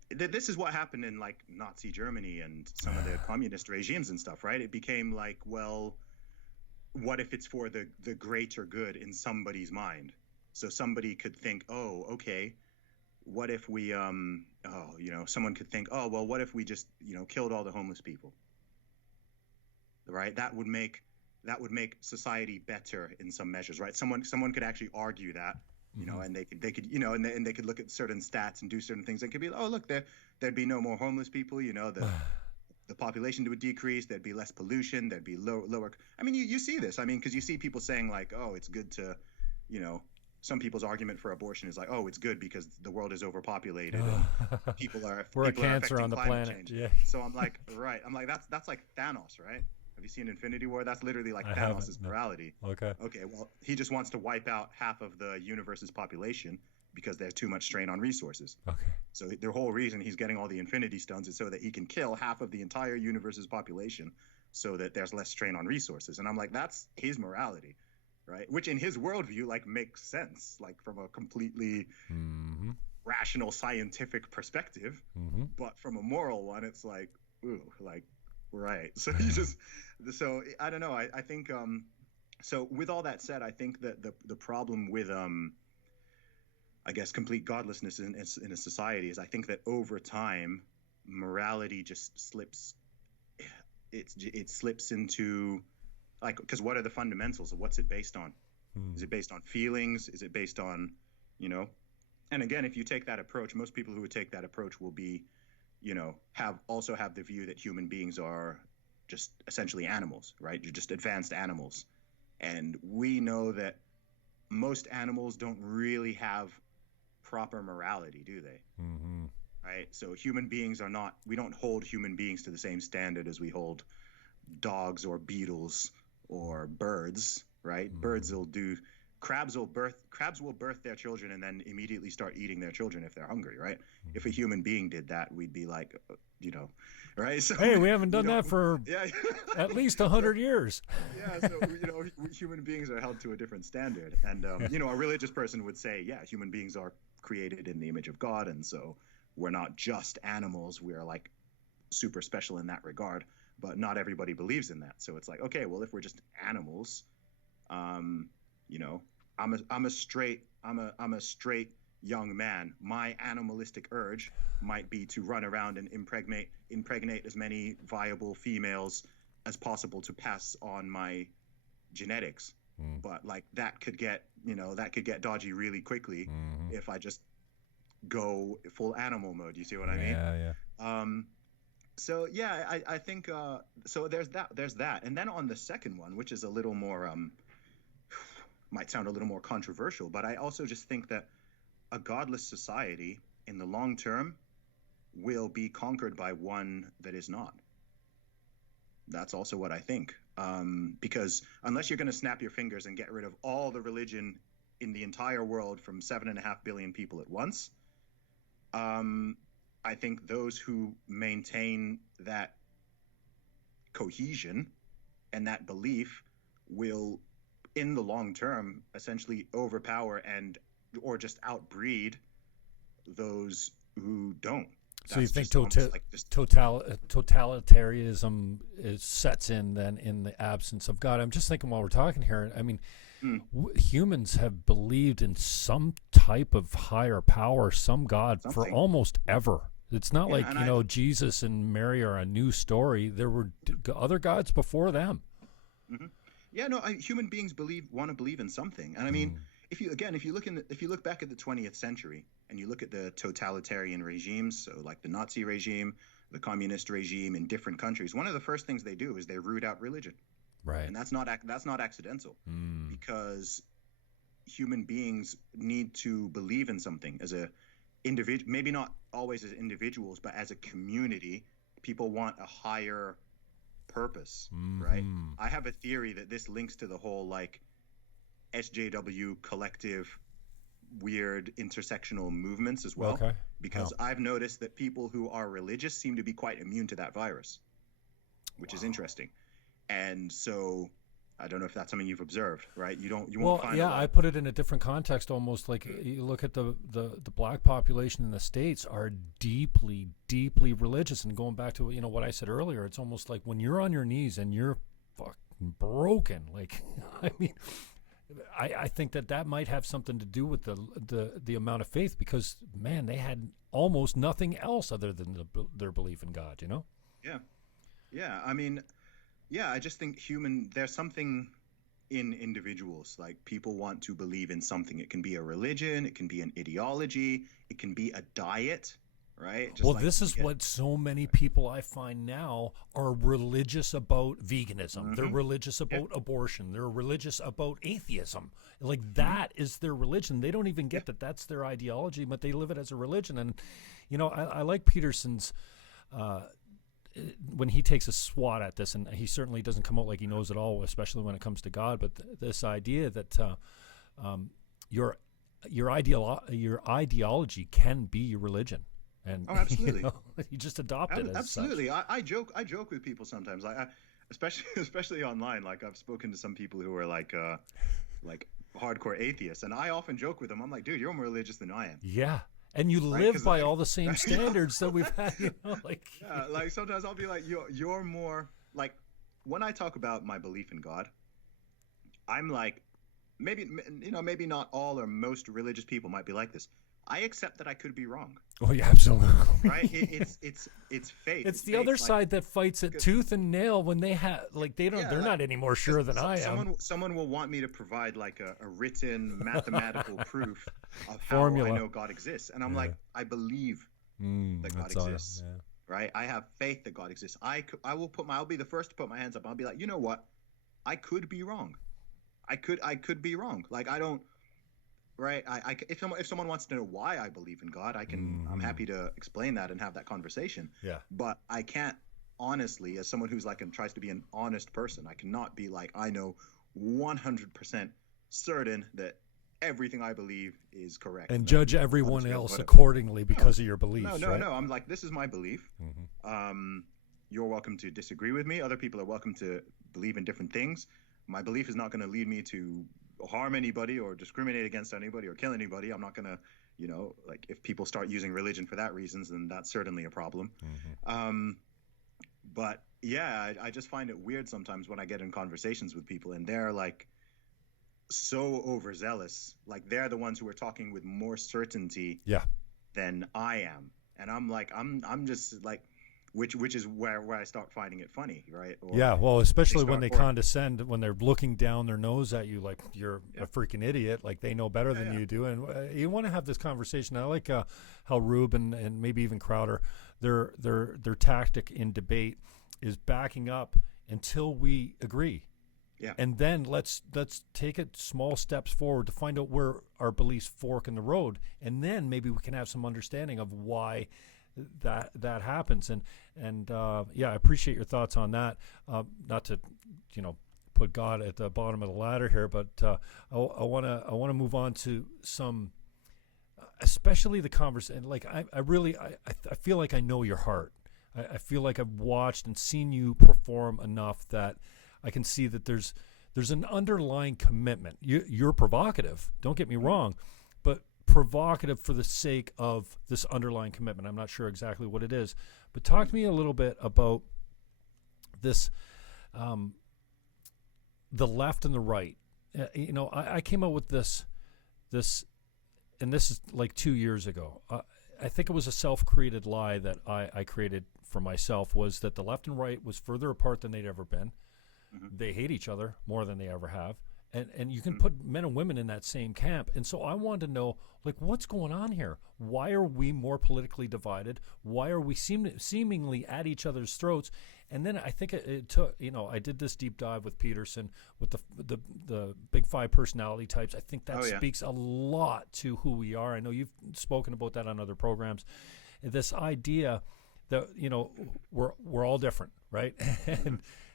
this is what happened in like Nazi Germany and some of the communist regimes and stuff, right? It became like, well, what if it's for the greater good in somebody's mind? So somebody could think, oh, okay, what if we, someone could think, oh, well, what if we just, killed all the homeless people, right? That would make society better in some measures, right? Someone could actually argue that, and they could, and they could look at certain stats and do certain things. And could be, oh, look, there'd be no more homeless people, the population would decrease, there'd be less pollution, there'd be lower. I mean, you see this, because you see people saying like, oh, it's good to, some people's argument for abortion is like, oh, it's good because the world is overpopulated and people are a cancer on the planet. Yeah. So I'm like, right. I'm like, that's like Thanos, right? Have you seen Infinity War? That's literally like Thanos' morality. Okay. Okay. Well, he just wants to wipe out half of the universe's population because there's too much strain on resources. Okay. So the whole reason he's getting all the Infinity Stones is so that he can kill half of the entire universe's population so that there's less strain on resources. And I'm like, that's his morality. Right, which in his worldview makes sense, like from a completely rational, scientific perspective. But from a moral one, it's like, ooh, like, right. So so I don't know. I think So with all that said, I think that the problem with I guess complete godlessness in a society is, I think that over time morality just slips. It slips into, like, because what are the fundamentals of what's it based on? Is it based on feelings? Is it based on, and again, if you take that approach, most people who would take that approach will be, have the view that human beings are just essentially animals, right? You're just advanced animals. And we know that most animals don't really have proper morality, do they? Mm-hmm. Right? So human beings we don't hold human beings to the same standard as we hold dogs or beetles or birds, right? Mm-hmm. Crabs will birth their children and then immediately start eating their children if they're hungry, right? Mm-hmm. If a human being did that, we'd be like, right? So, hey, we haven't done that for at least 100 years. Yeah, so, human beings are held to a different standard. And, a religious person would say, yeah, human beings are created in the image of God. And so we're not just animals. We are like super special in that regard. But not everybody believes in that. So it's like, okay, well, if we're just animals, I'm a straight young man. My animalistic urge might be to run around and impregnate as many viable females as possible to pass on my genetics. But like that could get dodgy really quickly if I just go full animal mode. You see what I mean? Yeah. So yeah, I think so. There's that, and then on the second one, which is a little more might sound a little more controversial, but I also just think that a godless society in the long term will be conquered by one that is not. That's also what I think, because unless you're going to snap your fingers and get rid of all the religion in the entire world from 7.5 billion people at once, I think those who maintain that cohesion and that belief will, in the long term, essentially overpower or just outbreed those who don't. So you think totalitarianism sets in then in the absence of God? I'm just thinking while we're talking here, I mean, humans have believed in some type of higher power, some God for almost ever. It's not Jesus and Mary are a new story. There were other gods before them. Mm-hmm. Yeah, no, human beings want to believe in something. And I mean, if you look back at the 20th century and you look at the totalitarian regimes, so like the Nazi regime, the communist regime in different countries, one of the first things they do is they root out religion. Right. And that's not accidental, because human beings need to believe in something as a individual, maybe not always as individuals, but as a community. People want a higher purpose, right? I have a theory that this links to the whole like SJW collective weird intersectional movements as well, because I've noticed that people who are religious seem to be quite immune to that virus, which is interesting. And so I don't know if that's something you've observed, right? You won't find. Yeah, I put it in a different context, almost like you look at the black population in the States are deeply, deeply religious. And going back to what I said earlier, it's almost like when you're on your knees and you're fucking broken. Like, I mean, I think that might have something to do with the amount of faith, because man, they had almost nothing else other than their belief in God. Yeah. I mean. Yeah, I just think there's something in individuals, like people want to believe in something. It can be a religion, it can be an ideology, it can be a diet, right? This is what so many people I find now are religious about veganism. They're religious about abortion. They're religious about atheism. Like that is their religion. They don't even get that that's their ideology, but they live it as a religion. And, I like Peterson's when he takes a swat at this, and he certainly doesn't come out like he knows it all, especially when it comes to God, but this idea that your ideology can be your religion, and absolutely, you just adopt it. Absolutely, I joke with people sometimes, especially online. Like I've spoken to some people who are like hardcore atheists, and I often joke with them. I'm like, dude, you're more religious than I am. Yeah. And you live by all the same standards that we've had, Yeah, like sometimes I'll be like, you're more like, when I talk about my belief in God, I'm like, maybe not all or most religious people might be like this. I accept that I could be wrong. Oh yeah, absolutely. Right? It's faith. It's the other side that fights it tooth and nail when they have they're not any more sure than I am. Someone will want me to provide like a written mathematical proof of how Formula. I know God exists, and I'm like, I believe that God exists. Right? I have faith that God exists. I'll be the first to put my hands up. I'll be like, you know what? I could be wrong. I could be wrong. Like I don't. Right. If someone wants to know why I believe in God, I'm happy to explain that and have that conversation. Yeah. But I can't honestly, as someone who's like and tries to be an honest person, I cannot be like, I know 100% certain that everything I believe is correct. And judge everyone else accordingly because of your beliefs. No. Right? I'm like, this is my belief. You're welcome to disagree with me. Other people are welcome to believe in different things. My belief is not going to lead me to harm anybody or discriminate against anybody or kill anybody. I'm not going to, like if people start using religion for that reasons, then that's certainly a problem. But yeah, I just find it weird sometimes when I get in conversations with people and they're like so overzealous. Like they're the ones who are talking with more certainty than I am. And I'm like, I'm just like, which is where I start finding it funny, right? Or well, especially when they condescend, when they're looking down their nose at you like you're a freaking idiot, like they know better than you do. And you want to have this conversation. I like how Rube and maybe even Crowder, their tactic in debate is backing up until we agree. Yeah. And then let's take it small steps forward to find out where our beliefs fork in the road, and then maybe we can have some understanding of why that happens. And I appreciate your thoughts on that. Not to put God at the bottom of the ladder here, but I want to move on to some, especially the conversation. Like I feel like I know your heart. I feel like I've watched and seen you perform enough that I can see that there's an underlying commitment. You're provocative. Don't get me wrong, but provocative for the sake of this underlying commitment. I'm not sure exactly what it is, but talk to me a little bit about this, the left and the right. I came up with this, and this is like 2 years ago. I think it was a self-created lie that I created for myself, was that the left and right was further apart than they'd ever been. They hate each other more than they ever have. And you can put men and women in that same camp. And so I wanted to know, like, what's going on here? Why are we more politically divided? Why are we seemingly at each other's throats? And then I think it took, I did this deep dive with Peterson, with the big five personality types. I think that speaks a lot to who we are. I know you've spoken about that on other programs. This idea that, we're all different, right?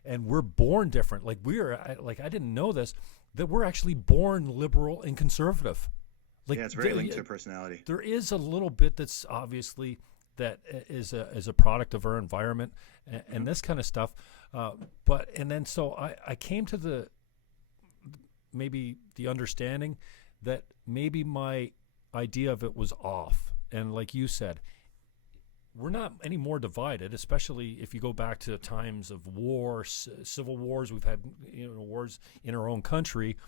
and we're born different. Like I didn't know this, that we're actually born liberal and conservative. Like, it's very linked to personality. There is a little bit that's obviously that is a product of our environment and this kind of stuff. So I came to maybe the understanding that maybe my idea of it was off. And like you said, we're not any more divided, especially if you go back to times of war, civil wars. We've had wars in our own country.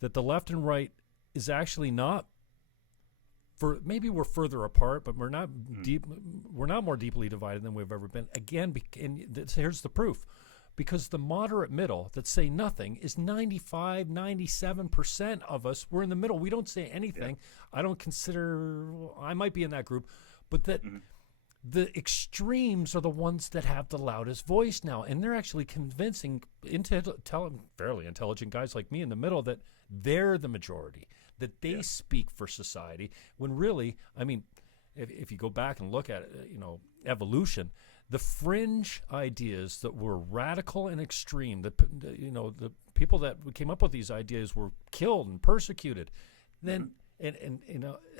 That the left and right is actually not. Maybe we're further apart, but we're not deep. We're not more deeply divided than we've ever been. Again, here's the proof. Because the moderate middle that say nothing is 95, 97% of us. We're in the middle. We don't say anything. I don't consider. I might be in that group, but that. The extremes are the ones that have the loudest voice now, and they're actually convincing fairly intelligent guys like me in the middle that they're the majority, that they speak for society, when really, I mean, if you go back and look at it, evolution, the fringe ideas that were radical and extreme, the people that came up with these ideas were killed and persecuted. Then And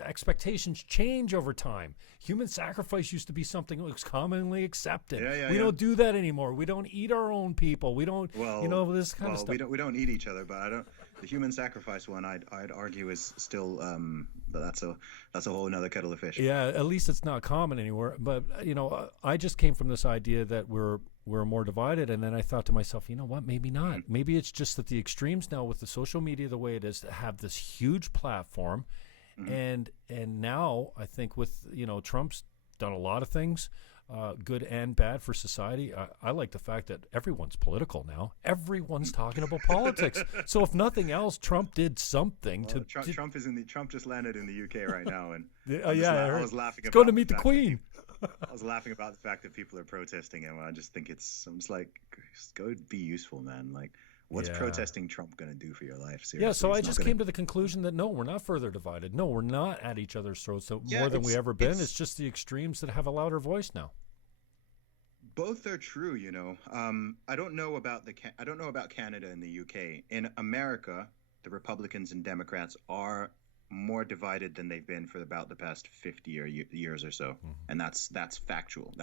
expectations change over time. Human sacrifice used to be something that was commonly accepted. We don't do that anymore. We don't eat our own people. We don't, this kind of stuff. We don't eat each other, but the human sacrifice one, I'd argue is still, but that's a whole another kettle of fish. Yeah, at least it's not common anymore. But I just came from this idea that we're we're more divided. And then I thought to myself, you know what, maybe not. Maybe it's just that the extremes now with the social media the way it is have this huge platform. And now I think with, Trump's done a lot of things, good and bad for society. I like the fact that everyone's political now. Everyone's talking about politics. So if nothing else, Trump did something to. Trump just landed in the UK right now, and I was laughing. He's going to meet the Queen. I was laughing about the fact that people are protesting, and I just think I'm just like, just go be useful, man. Like, what's protesting Trump going to do for your life? Seriously, so I just came to the conclusion that no, we're not further divided. No, we're not at each other's throats more than we ever been. It's just the extremes that have a louder voice now. Both are true, I don't know about Canada and the UK. In America, the Republicans and Democrats are more divided than they've been for about the past 50 years or so, and that's factual.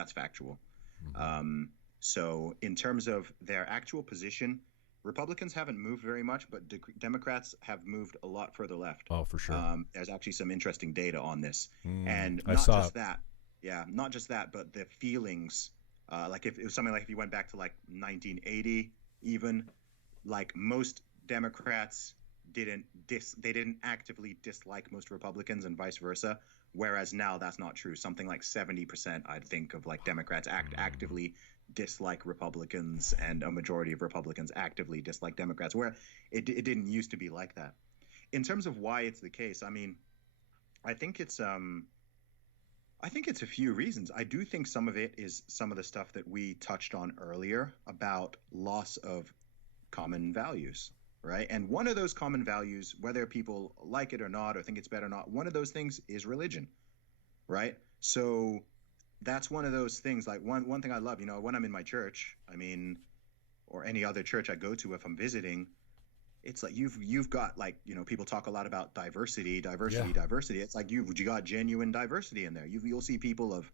So in terms of their actual position, Republicans haven't moved very much, but Democrats have moved a lot further left. Oh, for sure. There's actually some interesting data on this, and not just that, but the feelings. Like if it was something like if you went back to like 1980, even, like most Democrats didn't actively dislike most Republicans and vice versa, whereas now that's not true. Something like 70%, I'd think, of like Democrats actively dislike Republicans, and a majority of Republicans actively dislike Democrats, where it didn't used to be like that. In terms of why it's the case, I mean, I think it's a few reasons. I do think some of it is some of the stuff that we touched on earlier about loss of common values, right? And one of those common values, whether people like it or not, or think it's better or not, one of those things is religion, right? So that's one of those things. Like one thing I love, when I'm in my church, I mean, or any other church I go to if I'm visiting, it's like you've got, like, people talk a lot about diversity. It's like you got genuine diversity in there. You'll see people of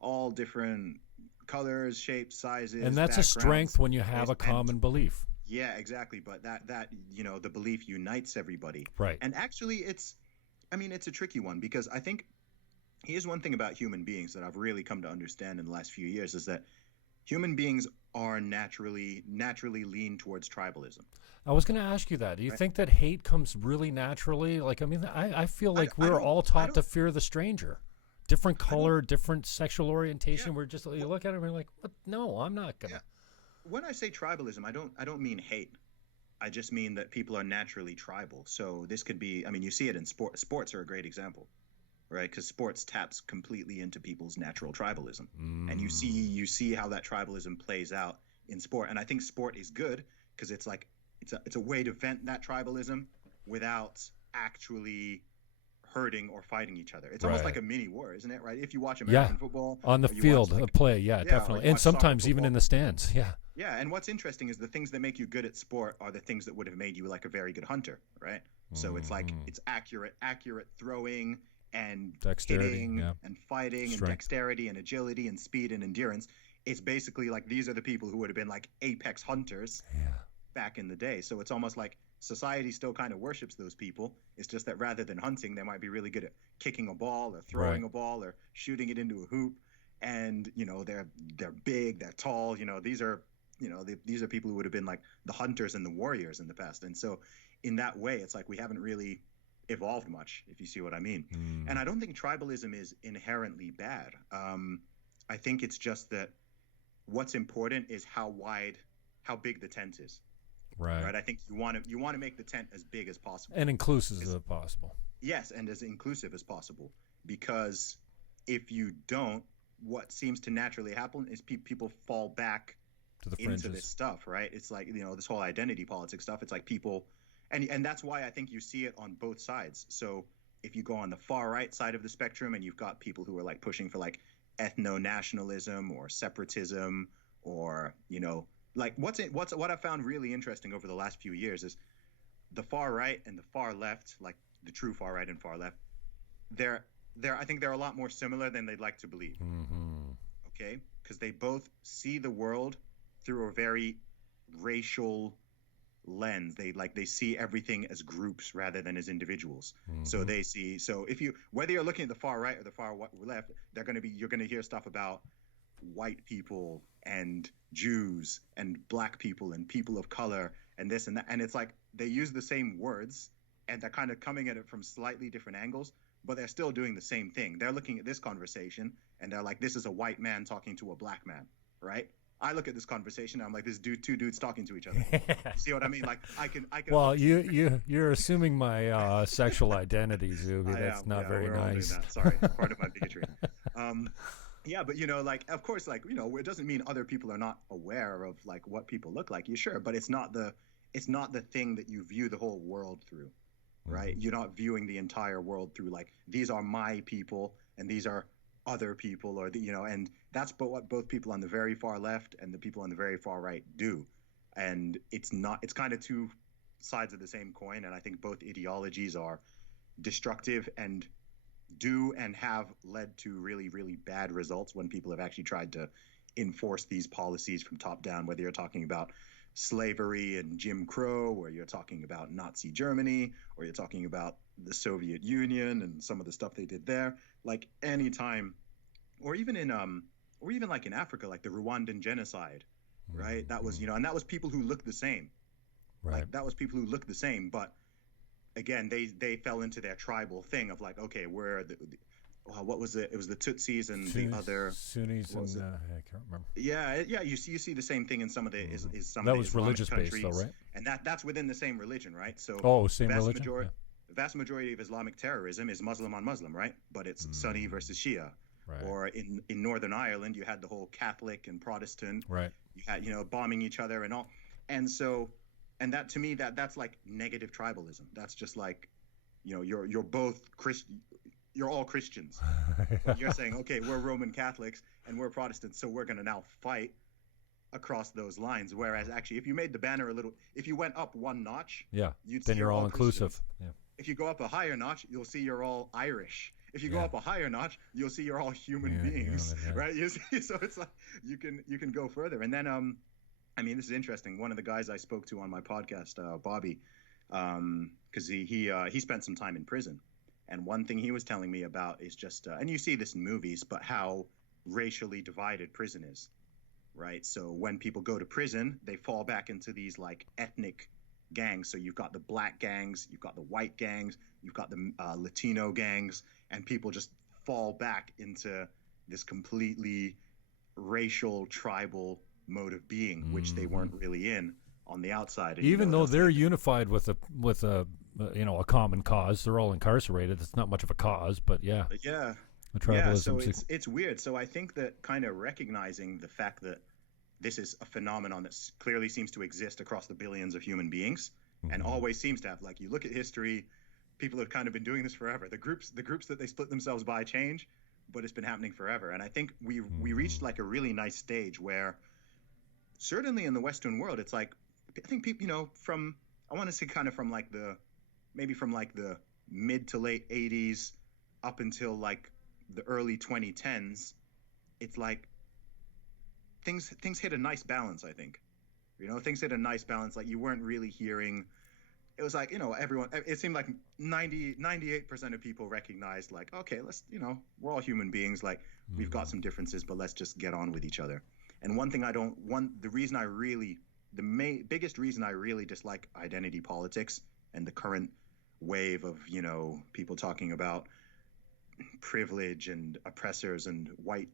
all different colors, shapes, sizes, and that's a strength when you have a common belief. Yeah, exactly. But that the belief unites everybody. Right. And actually, it's a tricky one, because I think here's one thing about human beings that I've really come to understand in the last few years is that human beings are naturally lean towards tribalism. I was going to ask you that. Do you think that hate comes really naturally? Like, I mean, I feel like we're all taught to fear the stranger. Different color, different sexual orientation. We're just, you look at it and we're like, what? No, I'm not going to. When I say tribalism, I don't mean hate. I just mean that people are naturally tribal. So this could be, you see it in sports. Sports are a great example, right? Because sports taps completely into people's natural tribalism. And you see how that tribalism plays out in sport. And I think sport is good because it's like, it's a way to vent that tribalism without actually hurting or fighting each other. It's almost like a mini war, isn't it? Right? If you watch American football on the field of play, definitely, and sometimes even in the stands, Yeah, and what's interesting is the things that make you good at sport are the things that would have made you like a very good hunter, right? So it's like it's accurate throwing and dexterity, hitting and fighting and dexterity and agility and speed and endurance. It's basically like these are the people who would have been like apex hunters. Back in the day. So it's almost like society still kind of worships those people. It's just that rather than hunting, they might be really good at kicking a ball or throwing a ball or shooting it into a hoop. And they're big, they're tall. These are people who would have been like the hunters and the warriors in the past. And so in that way, it's like we haven't really evolved much, if you see what I mean. And I don't think tribalism is inherently bad. I think it's just that what's important is how big the tent is. Right. I think you want to make the tent as big as possible and inclusive as possible. Yes, and as inclusive as possible. Because if you don't, what seems to naturally happen is people fall back to the fringes. Into this stuff, right? It's like this whole identity politics stuff. It's like people, and that's why I think you see it on both sides. So if you go on the far right side of the spectrum, and you've got people who are like pushing for like ethno-nationalism or separatism, or like what I found really interesting over the last few years is the far right and the far left, like the true far right and far left, I think they're a lot more similar than they'd like to believe. Okay, because they both see the world through a very racial lens. They see everything as groups rather than as individuals. So whether you're looking at the far right or the far left, you're going to hear stuff about white people and Jews and black people and people of color and this and that. And it's like they use the same words and they're kind of coming at it from slightly different angles, but they're still doing the same thing. They're looking at this conversation and they're like, this is a white man talking to a black man, right? I look at this conversation and I'm like, this two dudes talking to each other. You see what I mean? Like I can. Well, you're assuming my sexual identity, Zuby. That's not very nice. Sorry, part of my bigotry. Yeah, but like, of course, like, it doesn't mean other people are not aware of like what people look like. You sure, but it's not the thing that you view the whole world through, right? You're not viewing the entire world through like, these are my people and these are other people, or and that's what both people on the very far left and the people on the very far right do. And it's kind of two sides of the same coin. And I think both ideologies are destructive and do and have led to really, really bad results when people have actually tried to enforce these policies from top down, whether you're talking about slavery and Jim Crow, or you're talking about Nazi Germany, or you're talking about the Soviet Union and some of the stuff they did there. Like anytime, or even like in Africa, like the Rwandan genocide, right? That was, and that was people who looked the same. Right. Like that was people who looked the same, but again, they fell into their tribal thing of like, okay, we're what was it? It was the Tutsis and the other Sunnis, and I can't remember. Yeah. You see the same thing in some of the some that of the was Islamic religious countries, based, though, right? And that's within the same religion, right? So same religion. The vast majority of Islamic terrorism is Muslim on Muslim, right? But it's Sunni versus Shia. Right. Or in Northern Ireland, you had the whole Catholic and Protestant. Right. You had bombing each other and all, and so, and that to me that's like negative tribalism. That's just like, you're both you're all Christians. You're saying, okay, we're Roman Catholics and we're Protestants, so we're going to now fight across those lines. Whereas actually, if you made the banner if you went up one notch, then you're all inclusive. Yeah. If you go up a higher notch, you'll see you're all Irish. If you go up a higher notch, you'll see you're all human beings, right? You see, so it's like you can go further. And then, I mean, this is interesting. One of the guys I spoke to on my podcast, Bobby, because he spent some time in prison, and one thing he was telling me about is just, and you see this in movies, but how racially divided prison is, right? So when people go to prison, they fall back into these like ethnic gangs. So you've got the black gangs, you've got the white gangs, you've got the Latino gangs, and people just fall back into this completely racial, tribal mode of being, which they weren't really in on the outside. And, even though they're unified with a common cause, they're all incarcerated. It's not much of a cause, but the tribalism. So it's weird. So I think that kind of recognizing the fact that this is a phenomenon that clearly seems to exist across the billions of human beings, and always seems to have. Like, you look at history, people have kind of been doing this forever. The groups that they split themselves by change, but it's been happening forever. And I think we reached like a really nice stage where, certainly in the Western world, it's like, I think people, from, I want to say kind of from like the mid to late 80s up until like the early 2010s, it's like things hit a nice balance. I think, things hit a nice balance. Like, you weren't really hearing, it was like, everyone, it seemed like 98% of people recognized, like, okay, let's, we're all human beings. Like, we've got some differences, but let's just get on with each other. And the biggest reason I really dislike identity politics and the current wave of, people talking about privilege and oppressors and white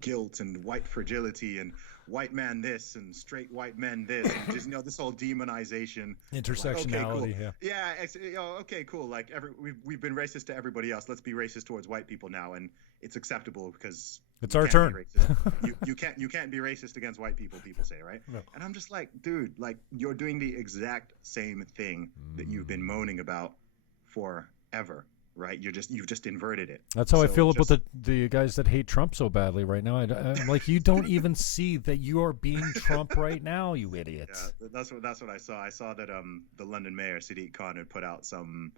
guilt and white fragility and white man this and straight white men this, and just, this whole demonization, intersectionality. Like, okay, cool. Okay, cool. Like, we've been racist to everybody else. Let's be racist towards white people now, and it's acceptable because it's our turn. you can't be racist against white people. People say, right? No. And I'm just like, dude, like, you're doing the exact same thing that you've been moaning about forever. Right, you've just inverted it. That's how I feel about the guys that hate Trump so badly right now. I'm like, you don't even see that you are being Trump right now, you idiots. Yeah, that's what I saw. I saw that the London mayor Sadiq Khan had put out some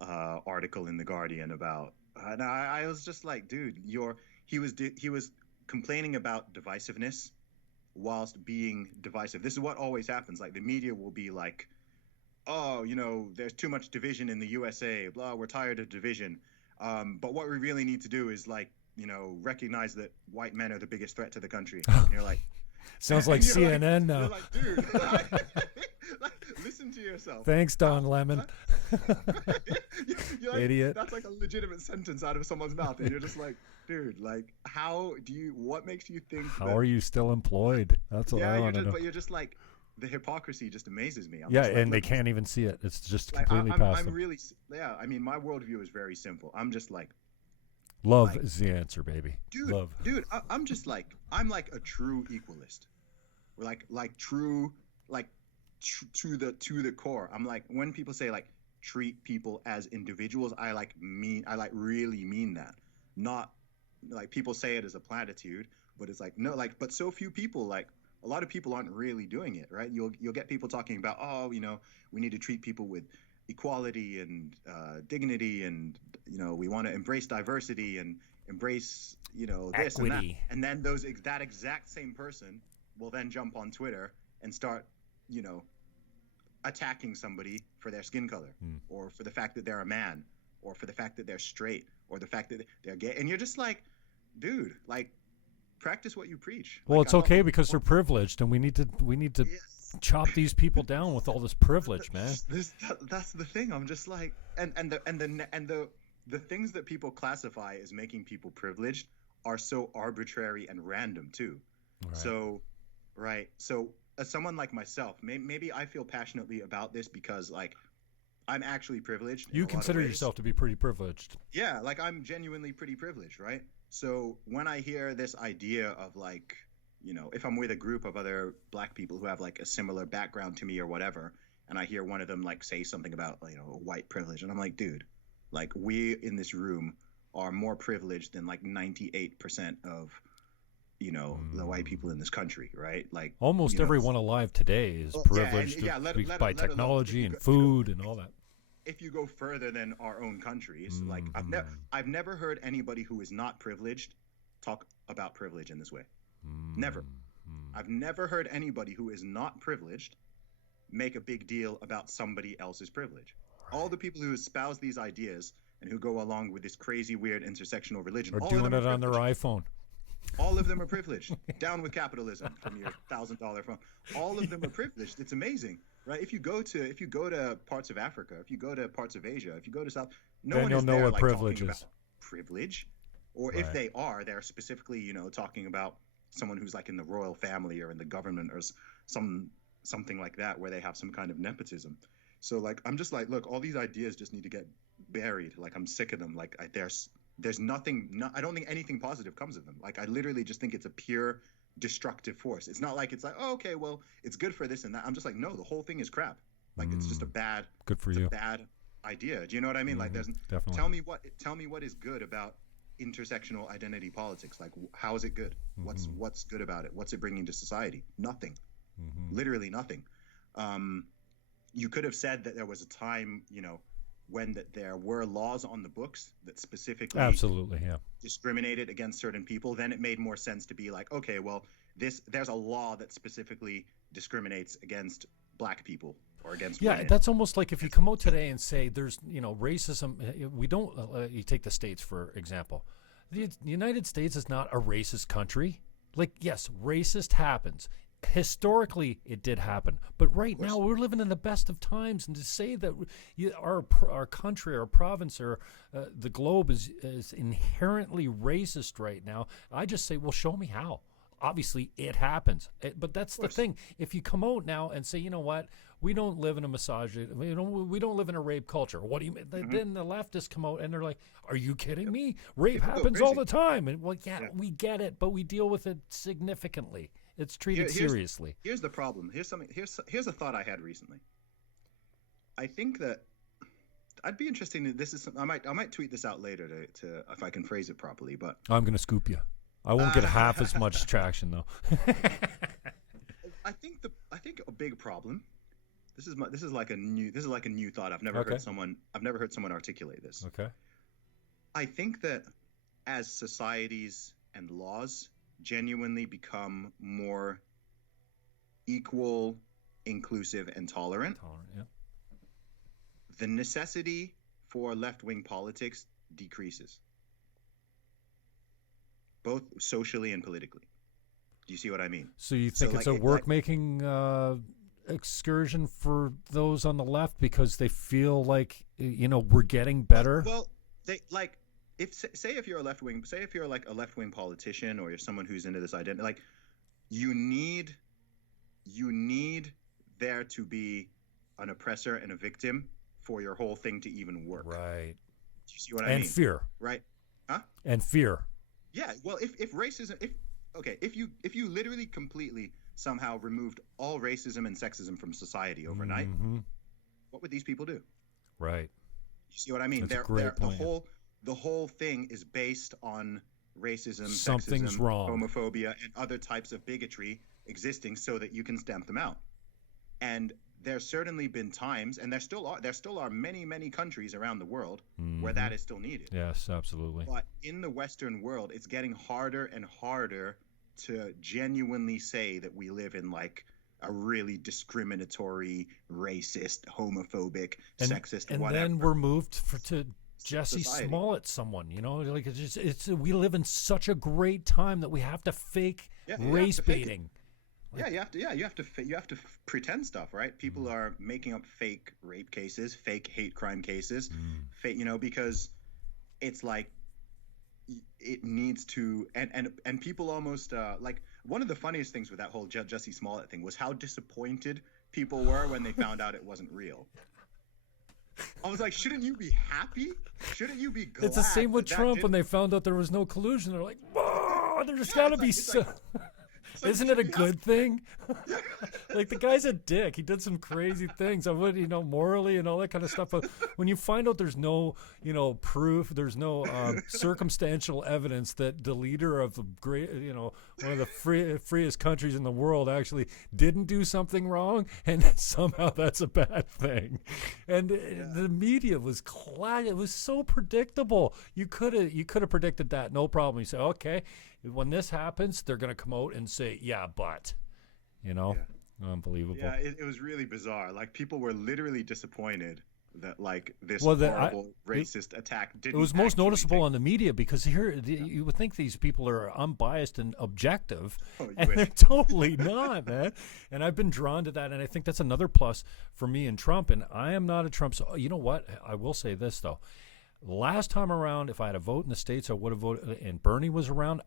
article in the Guardian about, and I was just like, dude, he was complaining about divisiveness whilst being divisive. This is what always happens. Like, the media will be like, oh, there's too much division in the USA, blah, we're tired of division. But what we really need to do is, like, recognize that white men are the biggest threat to the country. And you're like, sounds like CNN now. You're like, dude, like, listen to yourself. Thanks, Don Lemon. You're like, idiot. That's like a legitimate sentence out of someone's mouth, and you're just like, dude, like, what makes you think? How are you still employed? That's what I want to know. But you're just like, the hypocrisy just amazes me. And they can't even see it. It's just completely past them. I mean, my worldview is very simple. I'm just like, love is the answer, baby. Dude, love. Dude, I'm just like, I'm like a true equalist. To the core. I'm like, when people say like treat people as individuals, I really mean that. Not like people say it as a platitude, but it's like, no, like, but so few people, like, a lot of people aren't really doing it, right? You'll get people talking about, we need to treat people with equality and dignity, and we want to embrace diversity and embrace this and that. And then that exact same person will then jump on Twitter and start attacking somebody for their skin color, or for the fact that they're a man, or for the fact that they're straight, or the fact that they're gay, and you're just like, dude, like, practice what you preach. Well, it's okay because they're privileged, and we need to chop these people down with all this privilege, man. That's the thing. I'm just like, and the things that people classify as making people privileged are so arbitrary and random too. Right. So as someone like myself, maybe I feel passionately about this because, like, I'm actually privileged. You consider yourself to be pretty privileged. Yeah, like, I'm genuinely pretty privileged, right? So when I hear this idea of, like, if I'm with a group of other black people who have like a similar background to me or whatever, and I hear one of them like say something about white privilege, and I'm like, dude, like, we in this room are more privileged than like 98% of the white people in this country, right? Like, almost everyone alive today is privileged by technology and food and all that. If you go further than our own countries, like, I've never heard anybody who is not privileged talk about privilege in this way. Never. I've never heard anybody who is not privileged make a big deal about somebody else's privilege. All the people who espouse these ideas and who go along with this crazy, weird intersectional religion are doing it on their iPhone. All of them are privileged. Down with capitalism from your $1,000 phone. All of them are privileged. It's amazing, right? If you go to parts of Africa, if you go to parts of Asia, if you go to South, no one is there like talking about privilege. Or if they are, they're specifically, talking about someone who's like in the royal family or in the government or something like that, where they have some kind of nepotism. So, like, I'm just like, look, all these ideas just need to get buried. Like, I'm sick of them. Like, there's nothing. I don't think anything positive comes of them. Like, I literally just think it's a pure destructive force. It's not like it's like, oh, okay, well, it's good for this and that. I'm just like, no, the whole thing is crap. Like, it's just a bad. Good for you. A bad idea. Do you know what I mean? Like, there's definitely. Tell me what is good about intersectional identity politics. Like, how is it good? What's good about it? What's it bringing to society? Nothing. Literally nothing. You could have said that there was a time, when there were laws on the books that specifically discriminated against certain people. Then it made more sense to be like, okay, well, there's a law that specifically discriminates against black people or against women. That's almost like if you come out today and say there's racism. We don't. You take the States for example. The United States is not a racist country. Like, yes, racist happens. Historically, it did happen, but right now we're living in the best of times, and to say that our country, our province, or the globe is inherently racist right now, I just say, well, show me how. Obviously, it happens, but that's the thing. If you come out now and say, you know what, we don't live in a misogyny, we don't live in a rape culture. What do you mean? Then the leftists come out and they're like, are you kidding me? Rape happens all the time, and we get it, but we deal with it significantly. It's treated seriously. Here's the problem. Here's a thought I had recently. I think that I'd be interested in this. I might tweet this out later to if I can phrase it properly. But I'm gonna scoop you. I won't get half as much traction though. I think a big problem. This is like a new thought. I've never heard someone articulate this. Okay. I think that as societies and laws genuinely become more equal, inclusive, and tolerant, the necessity for left-wing politics decreases. both socially and politically. Do you see what I mean? So you think it's a work-making excursion for those on the left because they feel like, we're getting better? Well, they like if you're a left-wing, say if you're like a left-wing politician or you're someone who's into this identity, like you need there to be an oppressor and a victim for your whole thing to even work. Right. Do you see what I mean? And fear. Right. Huh? And fear. Yeah. Well, if racism, if you literally completely somehow removed all racism and sexism from society overnight, what would these people do? Right. You see what I mean? That's a great point. The whole thing is based on racism, Something's sexism, wrong. homophobia, and other types of bigotry existing so that you can stamp them out. And there's certainly been times, and there still are many countries around the world where that is still needed. Yes, absolutely. But in the Western world, it's getting harder and harder to genuinely say that we live in like a really discriminatory, racist, homophobic, sexist, and whatever. And then we're moved to Jesse Smollett, someone. Like it's we live in such a great time that we have to fake race baiting. You have to pretend stuff, right? People are making up fake rape cases, fake hate crime cases, fake, because it's like it needs to, and people almost like one of the funniest things with that whole Jesse Smollett thing was how disappointed people were when they found out it wasn't real. I was like, shouldn't you be happy? Shouldn't you be glad? It's the same with Trump when they found out there was no collusion. They're like, whoa, there's got to be so. Isn't it a good thing? Like, the guy's a dick. He did some crazy things. I would, morally and all that kind of stuff. But when you find out there's no, proof, there's no circumstantial evidence that the leader of the great, one of the freest countries in the world actually didn't do something wrong, and somehow that's a bad thing. And the media was it was so predictable. You could have predicted that, no problem. You say, okay, when this happens, they're going to come out and say, but, unbelievable. Yeah, it was really bizarre. Like, people were literally disappointed that, like, this horrible racist attack didn't. It was most noticeable on the media because you would think these people are unbiased and objective, and they're totally not, man. And I've been drawn to that, and I think that's another plus for me and Trump. And I am not a Trump. So you know what? I will say this though. Last time around, if I had a vote in the States, I would have voted, and Bernie was around,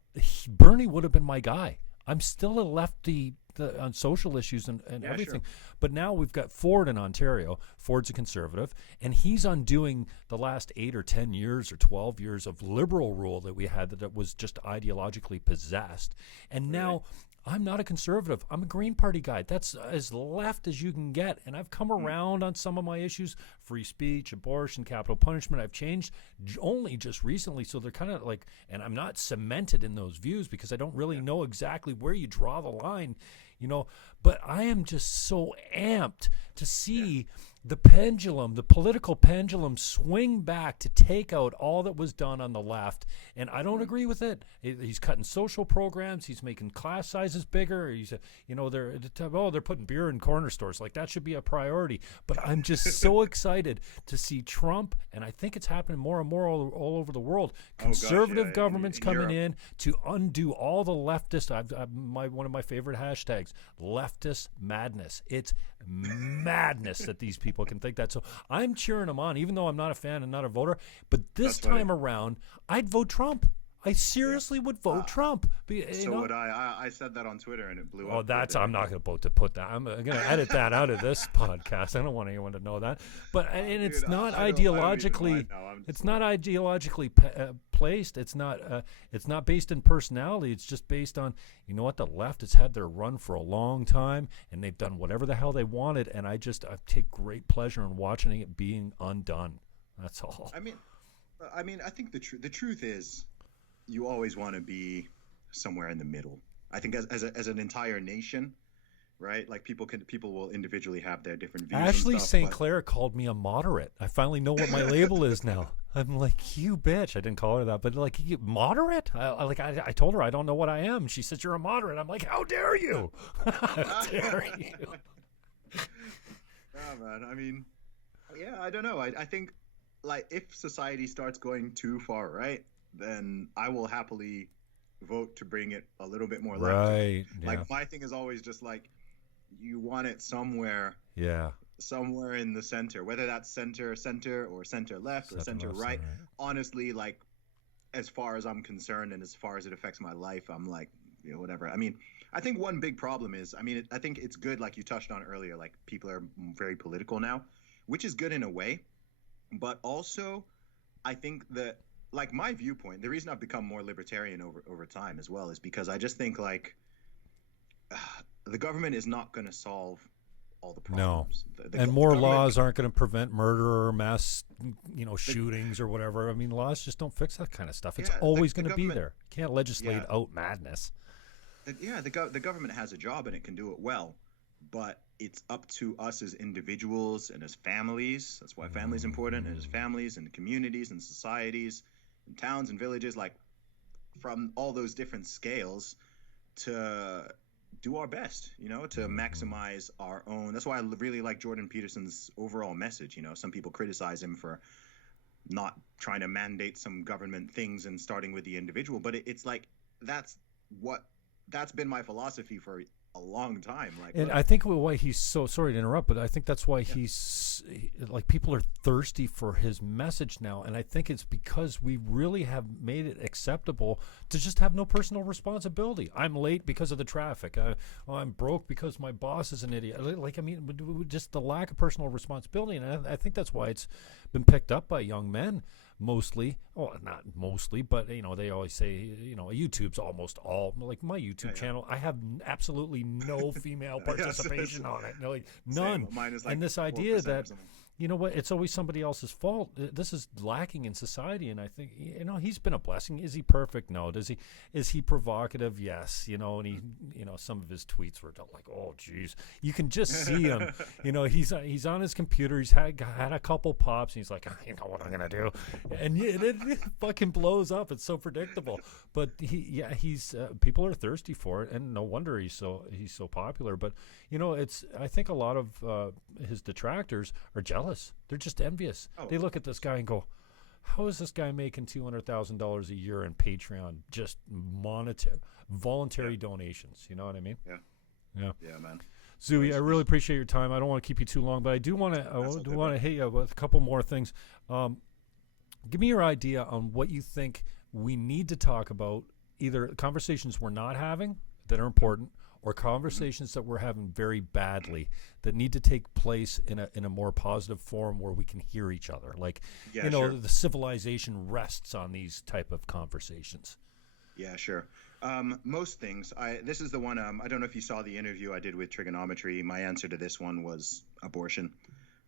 Bernie would have been my guy. I'm still a lefty on social issues and everything. Sure. But now we've got Ford in Ontario. Ford's a conservative, and he's undoing the last 8 or 10 years or 12 years of liberal rule that we had that was just ideologically possessed. And now I'm not a conservative. I'm a Green Party guy. That's as left as you can get. And I've come around on some of my issues, free speech, abortion, capital punishment. I've changed only just recently. So they're kind of like, and I'm not cemented in those views because I don't really know exactly where you draw the line, but I am just so amped to see the pendulum, the political pendulum, swing back to take out all that was done on the left. And I don't agree with it. He's cutting social programs. He's making class sizes bigger. He's, they're putting beer in corner stores. Like, that should be a priority. But I'm just so excited to see Trump, and I think it's happening more and more all over the world. Conservative governments coming in to undo all the leftist. One of my favorite hashtags, leftist madness. It's madness that these people can think that. So I'm cheering them on, even though I'm not a fan and not a voter. But this time around, I'd vote Trump. I seriously would vote Trump. So would I. I said that on Twitter and it blew up. I'm not going to put that. I'm going to edit that out of this podcast. I don't want anyone to know that. But it's not ideologically. It's not ideologically placed. It's not based in personality. It's just based on, the left has had their run for a long time, and they've done whatever the hell they wanted. And I take great pleasure in watching it being undone. That's all. I think the truth is, you always want to be somewhere in the middle. I think as an entire nation, right? Like, people will individually have their different views. Ashley St. Clair called me a moderate. I finally know what my label is now. I'm like, you bitch. I didn't call her that, but like, you moderate? I told her I don't know what I am. She says you're a moderate. I'm like, how dare you? How dare you? Man. I don't know. I think, like, if society starts going too far right, then I will happily vote to bring it a little bit more left. Right. Like my thing is always just like, you want it somewhere. Yeah. Somewhere in the center, whether that's center or center left or center right. Honestly, like, as far as I'm concerned and as far as it affects my life, I'm like, you know, whatever. I mean, I think one big problem is, I think it's good, like you touched on earlier, like people are very political now, which is good in a way. But also, I think that, like, my viewpoint, the reason I've become more libertarian over time as well is because I just think, like, the government is not going to solve all the problems. No. And more laws aren't going to prevent murder or mass, shootings or whatever. I mean, laws just don't fix that kind of stuff. It's always going to be there. You can't legislate out madness. The government has a job and it can do it well, but it's up to us as individuals and as families. That's why family is important, and as families and communities and societies and towns and villages, like, from all those different scales, to do our best, to maximize our own. That's why I really like Jordan Peterson's overall message. Some people criticize him for not trying to mandate some government things and starting with the individual, but it's like that's been my philosophy for a long time. Like, and I think why he's so sorry to interrupt, but I think that's why he's like, people are thirsty for his message now, and I think it's because we really have made it acceptable to just have no personal responsibility. I'm late because of the traffic. I'm broke because my boss is an idiot. Like, I mean, just the lack of personal responsibility, and I think that's why it's been picked up by young men. Mostly, well, not mostly, but they always say, YouTube's almost all, like my YouTube channel. I have absolutely no female participation on it. Like, none. Mine is like, and this idea that, it's always somebody else's fault. This is lacking in society, and I think he's been a blessing. Is he perfect? No. Is he provocative? Yes. And he some of his tweets were like, oh geez, you can just see him. He's on his computer. He's had a couple pops, and he's like, you know what I'm gonna do, and it fucking blows up. It's so predictable. But he's people are thirsty for it, and no wonder he's so popular. But I think a lot of his detractors are jealous. They're just envious. They look at this guy and go, how is this guy making $200,000 a year in Patreon, just voluntary donations? You know what I mean? Yeah, man. Zuby, I really appreciate your time. I don't want to keep you too long, but I do want to hit you with a couple more things. Give me your idea on what you think we need to talk about, either conversations we're not having that are important, or conversations that we're having very badly that need to take place in a more positive forum where we can hear each other. Like, the civilization rests on these type of conversations. Yeah, sure. Most things. This is the one. I don't know if you saw the interview I did with Trigonometry. My answer to this one was abortion.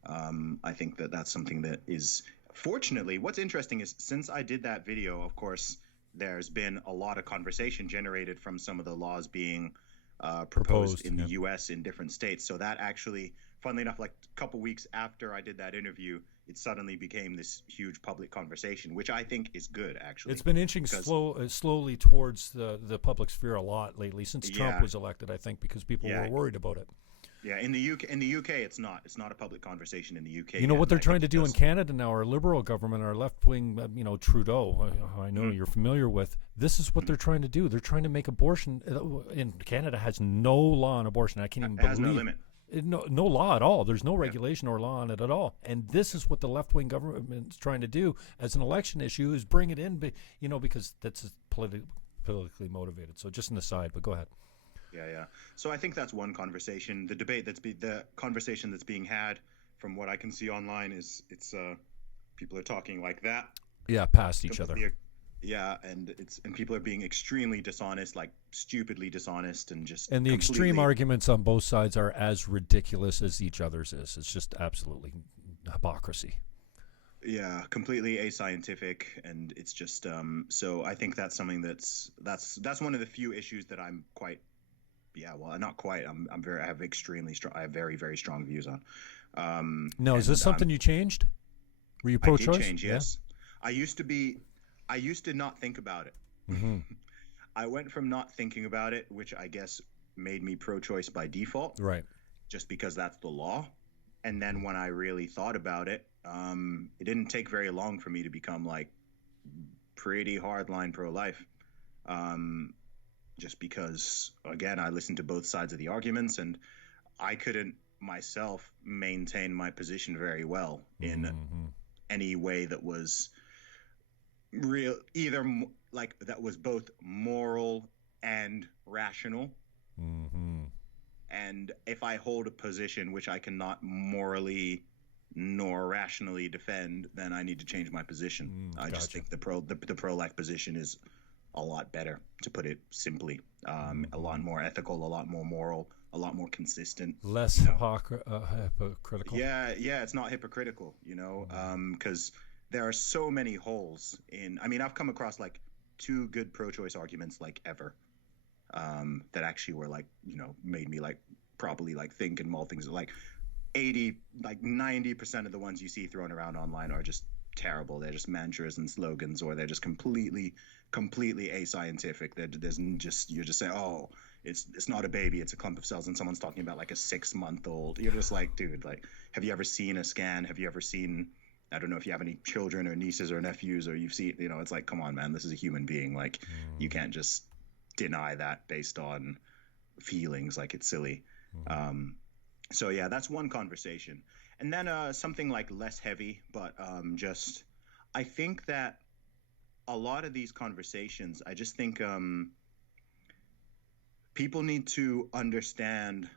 I think that's something that is, fortunately, what's interesting is, since I did that video, of course, there's been a lot of conversation generated from some of the laws being proposed in the U.S. in different states. So that actually, funnily enough, like a couple weeks after I did that interview, it suddenly became this huge public conversation, which I think is good, actually. It's been inching slowly towards the public sphere a lot lately since Trump was elected, I think, because people were worried about it. Yeah, in the UK, it's not a public conversation in the UK. You know what they're trying to do in Canada now? Our Liberal government, our left-wing, Trudeau, I know you're familiar with. This is what they're trying to do. They're trying to make abortion in Canada has no law on abortion. I can't even believe. It has no limit. No law at all. There's no regulation or law on it at all. And this is what the left-wing government is trying to do as an election issue, is bring it in, because that's politically motivated. So just an aside, but go ahead. Yeah. So I think that's one conversation. The debate the conversation that's being had, from what I can see online, is people are talking like that. Yeah, past each other. Yeah, and people are being extremely dishonest, like stupidly dishonest, and the extreme arguments on both sides are as ridiculous as each other's is. It's just absolutely hypocrisy. Yeah, completely ascientific, and it's just so I think that's something that's one of the few issues that I'm quite. Yeah, well, not quite. I have very, very strong views on. Now, is this something you changed? Were you pro-choice? I did change, yes. Yeah. I used to not think about it. Mm-hmm. I went from not thinking about it, which I guess made me pro-choice by default. Right. Just because that's the law. And then when I really thought about it, it didn't take very long for me to become like pretty hardline pro-life. just because, again, I listened to both sides of the arguments, and I couldn't myself maintain my position very well in any way that was real, either like that was both moral and rational. And if I hold a position which I cannot morally nor rationally defend, then I need to change my position. I just think the pro-life position is a lot better, to put it simply. A lot more ethical, a lot more moral, a lot more consistent. Less hypocritical. Yeah, it's not hypocritical, because there are so many holes in. I mean, I've come across like 2 good pro-choice arguments like ever, that actually were like, made me like probably like think and mull things. Like 90% of the ones you see thrown around online are just terrible. They're just mantras and slogans, or they're just completely ascientific. You're just saying, oh, it's not a baby, it's a clump of cells, and someone's talking about like a 6-month-old. You're just like, dude, like, have you ever seen a scan? Have you ever seen, I don't know if you have any children or nieces or nephews, or you've seen, it's like, come on, man, this is a human being. Like, you can't just deny that based on feelings. Like, it's silly. So yeah, that's one conversation. And then something like less heavy, but just, I think that a lot of these conversations, I just think people need to understand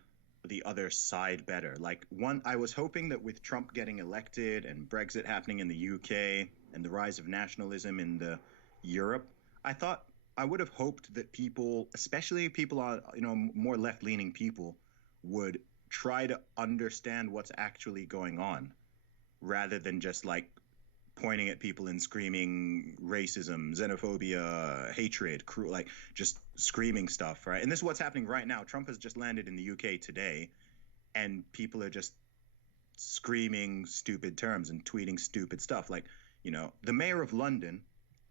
the other side better. Like, I was hoping that with Trump getting elected and Brexit happening in the UK and the rise of nationalism in Europe, I would have hoped that people, especially people on, more left-leaning people, would try to understand what's actually going on, rather than just like pointing at people and screaming racism, xenophobia, hatred, like just screaming stuff, right? And this is what's happening right now. Trump has just landed in the UK today, and people are just screaming stupid terms and tweeting stupid stuff. Like, the mayor of London,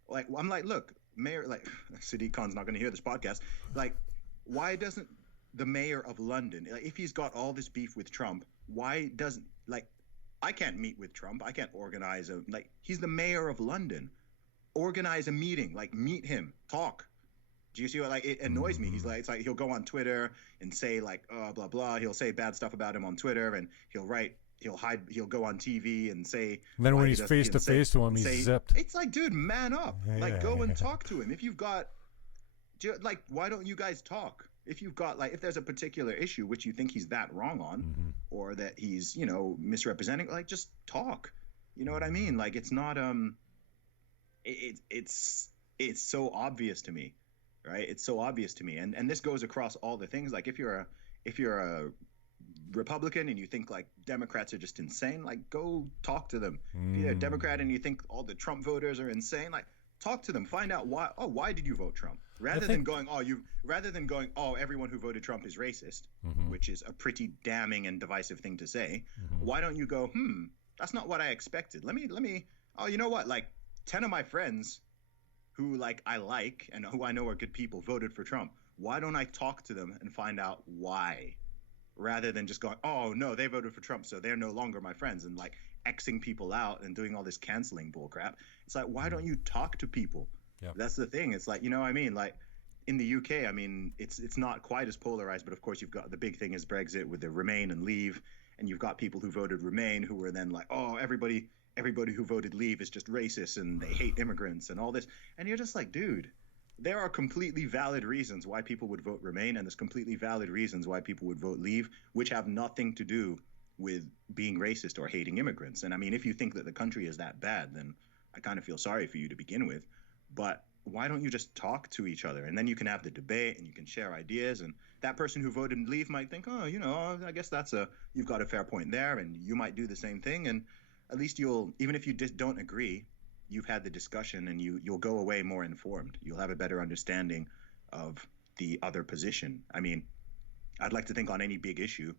like, I'm like, look, mayor, like, Sadiq Khan's not going to hear this podcast. Like, why doesn't the mayor of London, like, if he's got all this beef with Trump, why doesn't, like, I can't meet with Trump. I can't organize he's the mayor of London. Organize a meeting, like, meet him, talk. Do you see what, like, it annoys me? He's like, it's like he'll go on Twitter and say like, blah, blah. He'll say bad stuff about him on Twitter, and he'll go on TV and say. And then when he's face to face to him, he's zipped. It's like, dude, man up. Like, go and talk to him. If you've got, like, why don't you guys talk? If you've got, like, if there's a particular issue which you think he's that wrong on, or that he's, misrepresenting, like, just talk. You know what I mean? Like, it's not, it's so obvious to me, right? It's so obvious to me. And this goes across all the things. Like, if you're a Republican and you think like Democrats are just insane, like, go talk to them. If you're a Democrat and you think all the Trump voters are insane, like, talk to them. Find out why. Oh, why did you vote Trump? Rather than going, everyone who voted Trump is racist, which is a pretty damning and divisive thing to say. Why don't you go, that's not what I expected. Let me. Oh, you know what? Like, 10 of my friends who I like and who I know are good people voted for Trump. Why don't I talk to them and find out why? Rather than just going, oh no, they voted for Trump, so they're no longer my friends, and like Xing people out and doing all this canceling bullcrap. It's like, why don't you talk to people? Yep. That's the thing. It's like, what I mean? Like, in the UK, I mean, it's not quite as polarized, but of course you've got the big thing is Brexit with the Remain and Leave, and you've got people who voted Remain who were then like, oh, everybody who voted Leave is just racist and they hate immigrants and all this. And you're just like, dude, there are completely valid reasons why people would vote Remain, and there's completely valid reasons why people would vote Leave, which have nothing to do with being racist or hating immigrants. And I mean, if you think that the country is that bad, then I kind of feel sorry for you to begin with. But why don't you just talk to each other, and then you can have the debate and you can share ideas, and that person who voted Leave might think, oh, I guess you've got a fair point there, and you might do the same thing, and at least even if you don't agree, you've had the discussion, and you'll go away more informed. You'll have a better understanding of the other position. I mean, I'd like to think on any big issue,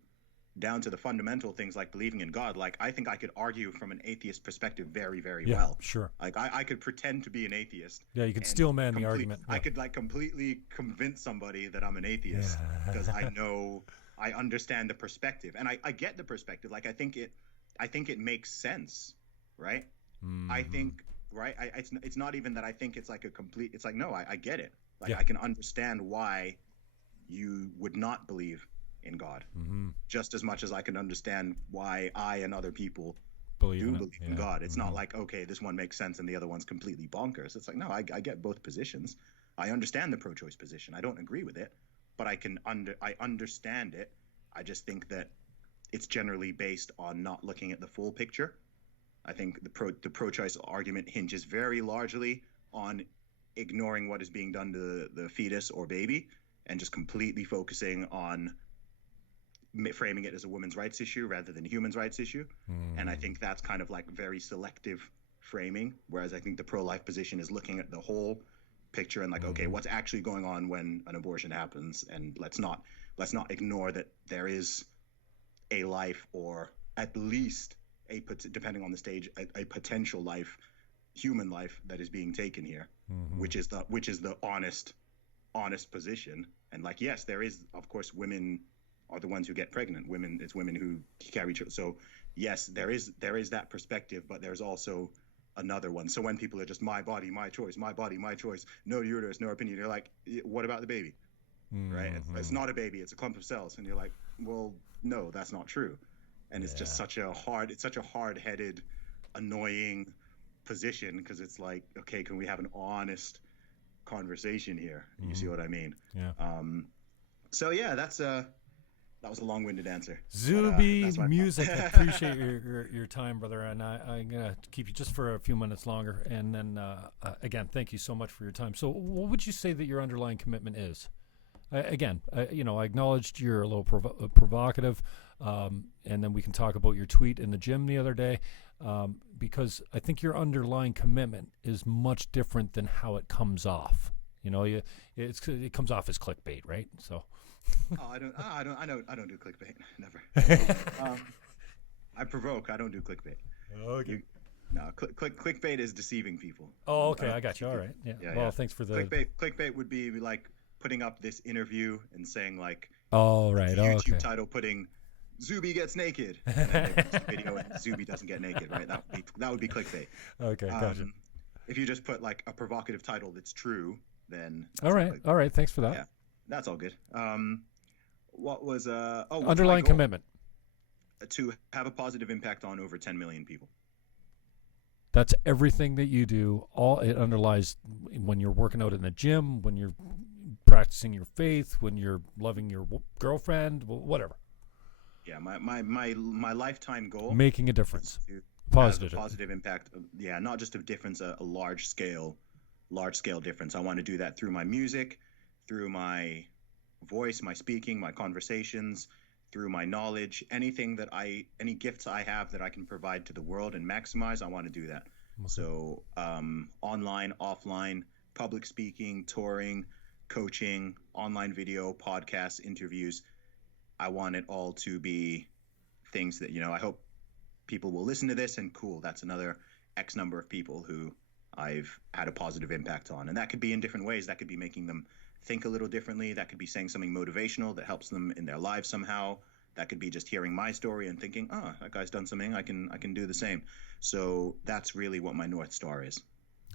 down to the fundamental things like believing in God, like, I think I could argue from an atheist perspective very, very well. Sure. Like, I could pretend to be an atheist. Yeah, you could steel man the argument. I could completely convince somebody that I'm an atheist because I understand the perspective, and I get the perspective. Like, I think it makes sense, right? I think, right? It's not even that I think it's like it's like, no, I get it. Like, I can understand why you would not believe in God, just as much as I can understand why I and other people believe in God. It's not like, okay, this one makes sense and the other one's completely bonkers. It's like, no, I get both positions. I understand the pro-choice position. I don't agree with it, but I understand it. I just think that it's generally based on not looking at the full picture. I think the pro-choice argument hinges very largely on ignoring what is being done to the fetus or baby and just completely focusing on framing it as a women's rights issue rather than a human rights issue. And I think that's kind of like very selective framing, whereas I think the pro-life position is looking at the whole picture and like, okay, what's actually going on when an abortion happens, and let's not ignore that there is a life, or at least depending on the stage, a potential life, human life, that is being taken here, which is the honest position. And like, yes, there is, of course, women are the ones who get pregnant. It's women who carry children. So yes, there is that perspective, but there's also another one. So when people are just my body, my choice, no uterus, no opinion, you're like, what about the baby? Right? It's not a baby, it's a clump of cells. And you're like, well, no, that's not true. And it's just such a hard-headed, annoying position, because it's like, okay, can we have an honest conversation here? You see what I mean? Yeah. So yeah, that was a long-winded answer. Zuby Music, I appreciate your time, brother, and I'm going to keep you just for a few minutes longer. And then, again, thank you so much for your time. So what would you say that your underlying commitment is? I acknowledged you're a little provocative, and then we can talk about your tweet in the gym the other day, because I think your underlying commitment is much different than how it comes off. It comes off as clickbait, right? So... I don't do clickbait. Never. I provoke. I don't do clickbait. Okay. Clickbait is deceiving people. Oh, okay. I got you. All right. Yeah. Thanks for the clickbait would be like putting up this interview and saying like, oh, right. YouTube title putting Zuby gets naked, and then they post a video and Zuby doesn't get naked, right? That would be clickbait. Okay, gotcha. If you just put like a provocative title that's true, then all right. Thanks for that. Yeah. That's all good. What was underlying commitment? To have a positive impact on over 10 million people. That's everything that you do. All it underlies when you're working out in the gym, when you're practicing your faith, when you're loving your girlfriend, whatever. Yeah, my lifetime goal. Making a difference. Positive impact. Yeah, not just a difference, a large scale difference. I want to do that through my music, through my voice, my speaking, my conversations, through my knowledge, any gifts I have that I can provide to the world and maximize, I want to do that. Okay. So online, offline, public speaking, touring, coaching, online video, podcasts, interviews, I want it all to be things that, I hope people will listen to this and cool, that's another X number of people who I've had a positive impact on. And that could be in different ways. That could be making them think a little differently. That could be saying something motivational that helps them in their lives somehow. That could be just hearing my story and thinking, oh, that guy's done something, I can do the same. So that's really what my North Star is.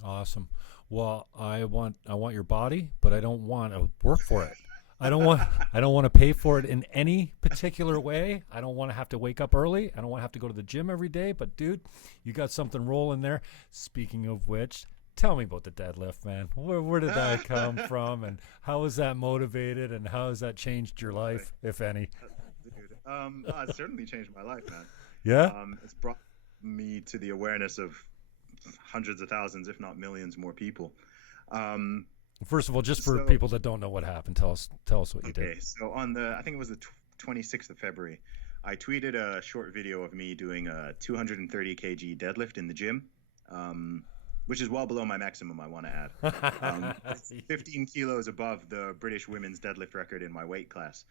Awesome. Well, I want your body, but I don't want to work for it. I don't want to pay for it in any particular way. I don't want to have to wake up early. I don't want to have to go to the gym every day. But dude, you got something rolling there. Speaking of which, tell me about the deadlift, man. Where did that come from, and how was that motivated, and how has that changed your life, if any? Dude, it's certainly changed my life, man. Yeah. It's brought me to the awareness of hundreds of thousands, if not millions, more people. First of all, just for people that don't know what happened, tell us what you did. Okay, so I think it was the 26th of February, I tweeted a short video of me doing a 230 kg deadlift in the gym, which is well below my maximum, I want to add. 15 kilos above the British women's deadlift record in my weight class.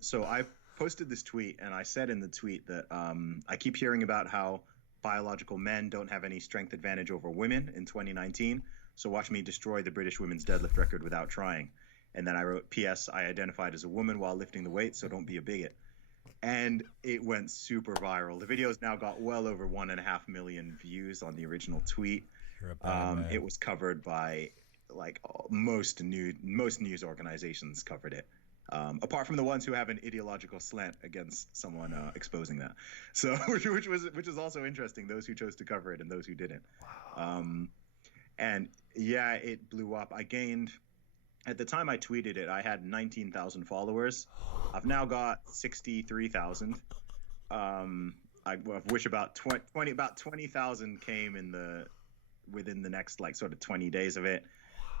So I posted this tweet, and I said in the tweet that I keep hearing about how biological men don't have any strength advantage over women in 2019. So watch me destroy the British women's deadlift record without trying. And then I wrote, P.S. I identified as a woman while lifting the weight, so don't be a bigot. And it went super viral. The video's now got well over 1.5 million views on the original tweet. You're a bad man. It was covered by like most news organizations covered it. Apart from the ones who have an ideological slant against someone exposing that, so which is also interesting. Those who chose to cover it and those who didn't. Wow. And yeah, it blew up. I gained, at the time I tweeted it, I had 19,000 followers. I've now got 63,000. I wish about 20,000 came within the next like sort of 20 days of it.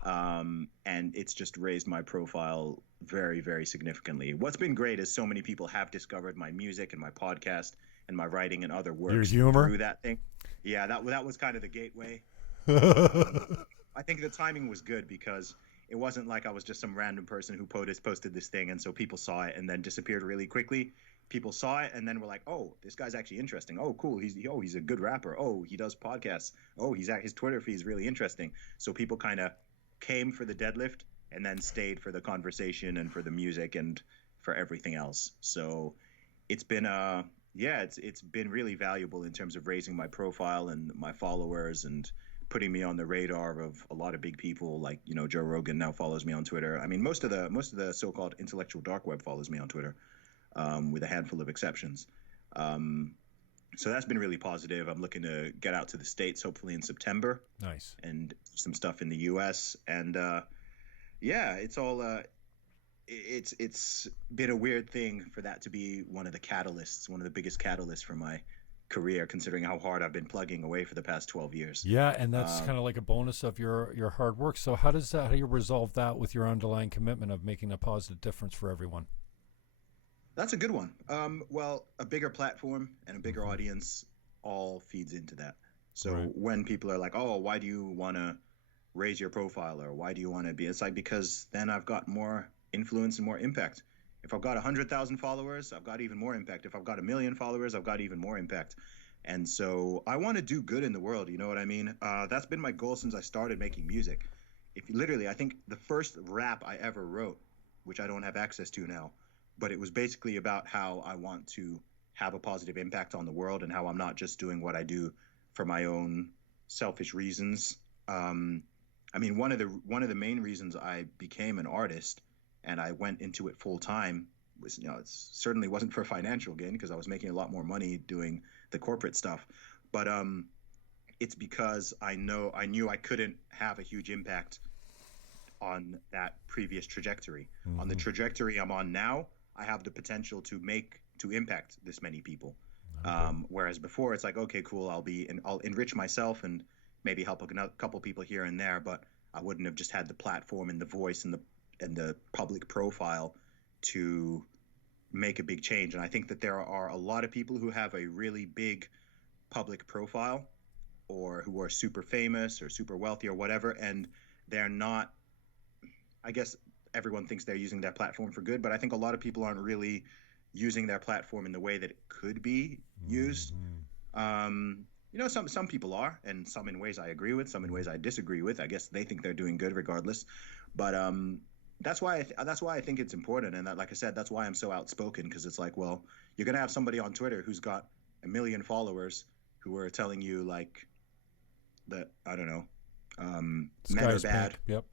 And it's just raised my profile very, very significantly. What's been great is so many people have discovered my music and my podcast and my writing and other works. Your humor? Through that thing. Yeah, that was kind of the gateway. I think the timing was good because it wasn't like I was just some random person who posted this thing and so people saw it and then disappeared really quickly. People saw it and then were like, oh, this guy's actually interesting. Oh, cool. He's a good rapper. Oh, he does podcasts. Oh, his Twitter feed is really interesting. So people kind of came for the deadlift and then stayed for the conversation and for the music and for everything else. So it's been it's been really valuable in terms of raising my profile and my followers and putting me on the radar of a lot of big people. Like, you know, Joe Rogan now follows me on Twitter. I mean, most of the so-called intellectual dark web follows me on Twitter, with a handful of exceptions. So that's been really positive. I'm looking to get out to the States hopefully in September. Nice. And some stuff in the US. And it's all it's been a weird thing for that to be one of the biggest catalysts for my career, considering how hard I've been plugging away for the past 12 years. Yeah, and that's kind of like a bonus of your hard work. So how do you resolve that with your underlying commitment of making a positive difference for everyone? That's a good one. Well, a bigger platform and a bigger audience all feeds into that. So when people are like, oh, why do you want to raise your profile, or why do you want to be, it's like, because then I've got more influence and more impact. If I've got 100,000 followers, I've got even more impact. If I've got 1 million followers, I've got even more impact. And so I want to do good in the world. You know what I mean? That's been my goal since I started making music. I think the first rap I ever wrote, which I don't have access to now, but it was basically about how I want to have a positive impact on the world and how I'm not just doing what I do for my own selfish reasons. I mean, one of the main reasons I became an artist and I went into it full time was, you know, it certainly wasn't for financial gain because I was making a lot more money doing the corporate stuff. But it's because I knew I couldn't have a huge impact on that previous trajectory. Mm-hmm. On the trajectory I'm on now, I have the potential to impact this many people. Okay. Whereas before it's like, okay, cool, I'll enrich myself and maybe help a couple people here and there, but I wouldn't have just had the platform and the voice and the public profile to make a big change. And I think that there are a lot of people who have a really big public profile or who are super famous or super wealthy or whatever, and they're not, I guess everyone thinks they're using their platform for good, but I think a lot of people aren't really using their platform in the way that it could be used. You know, some people are, and some in ways I agree with, some in ways I disagree with. I guess they think they're doing good regardless. But that's why I think it's important, and that, like I said, that's why I'm so outspoken, because it's like, well, you're gonna have somebody on Twitter who's got 1 million followers who are telling you like that, I don't know, men are bad. Yep.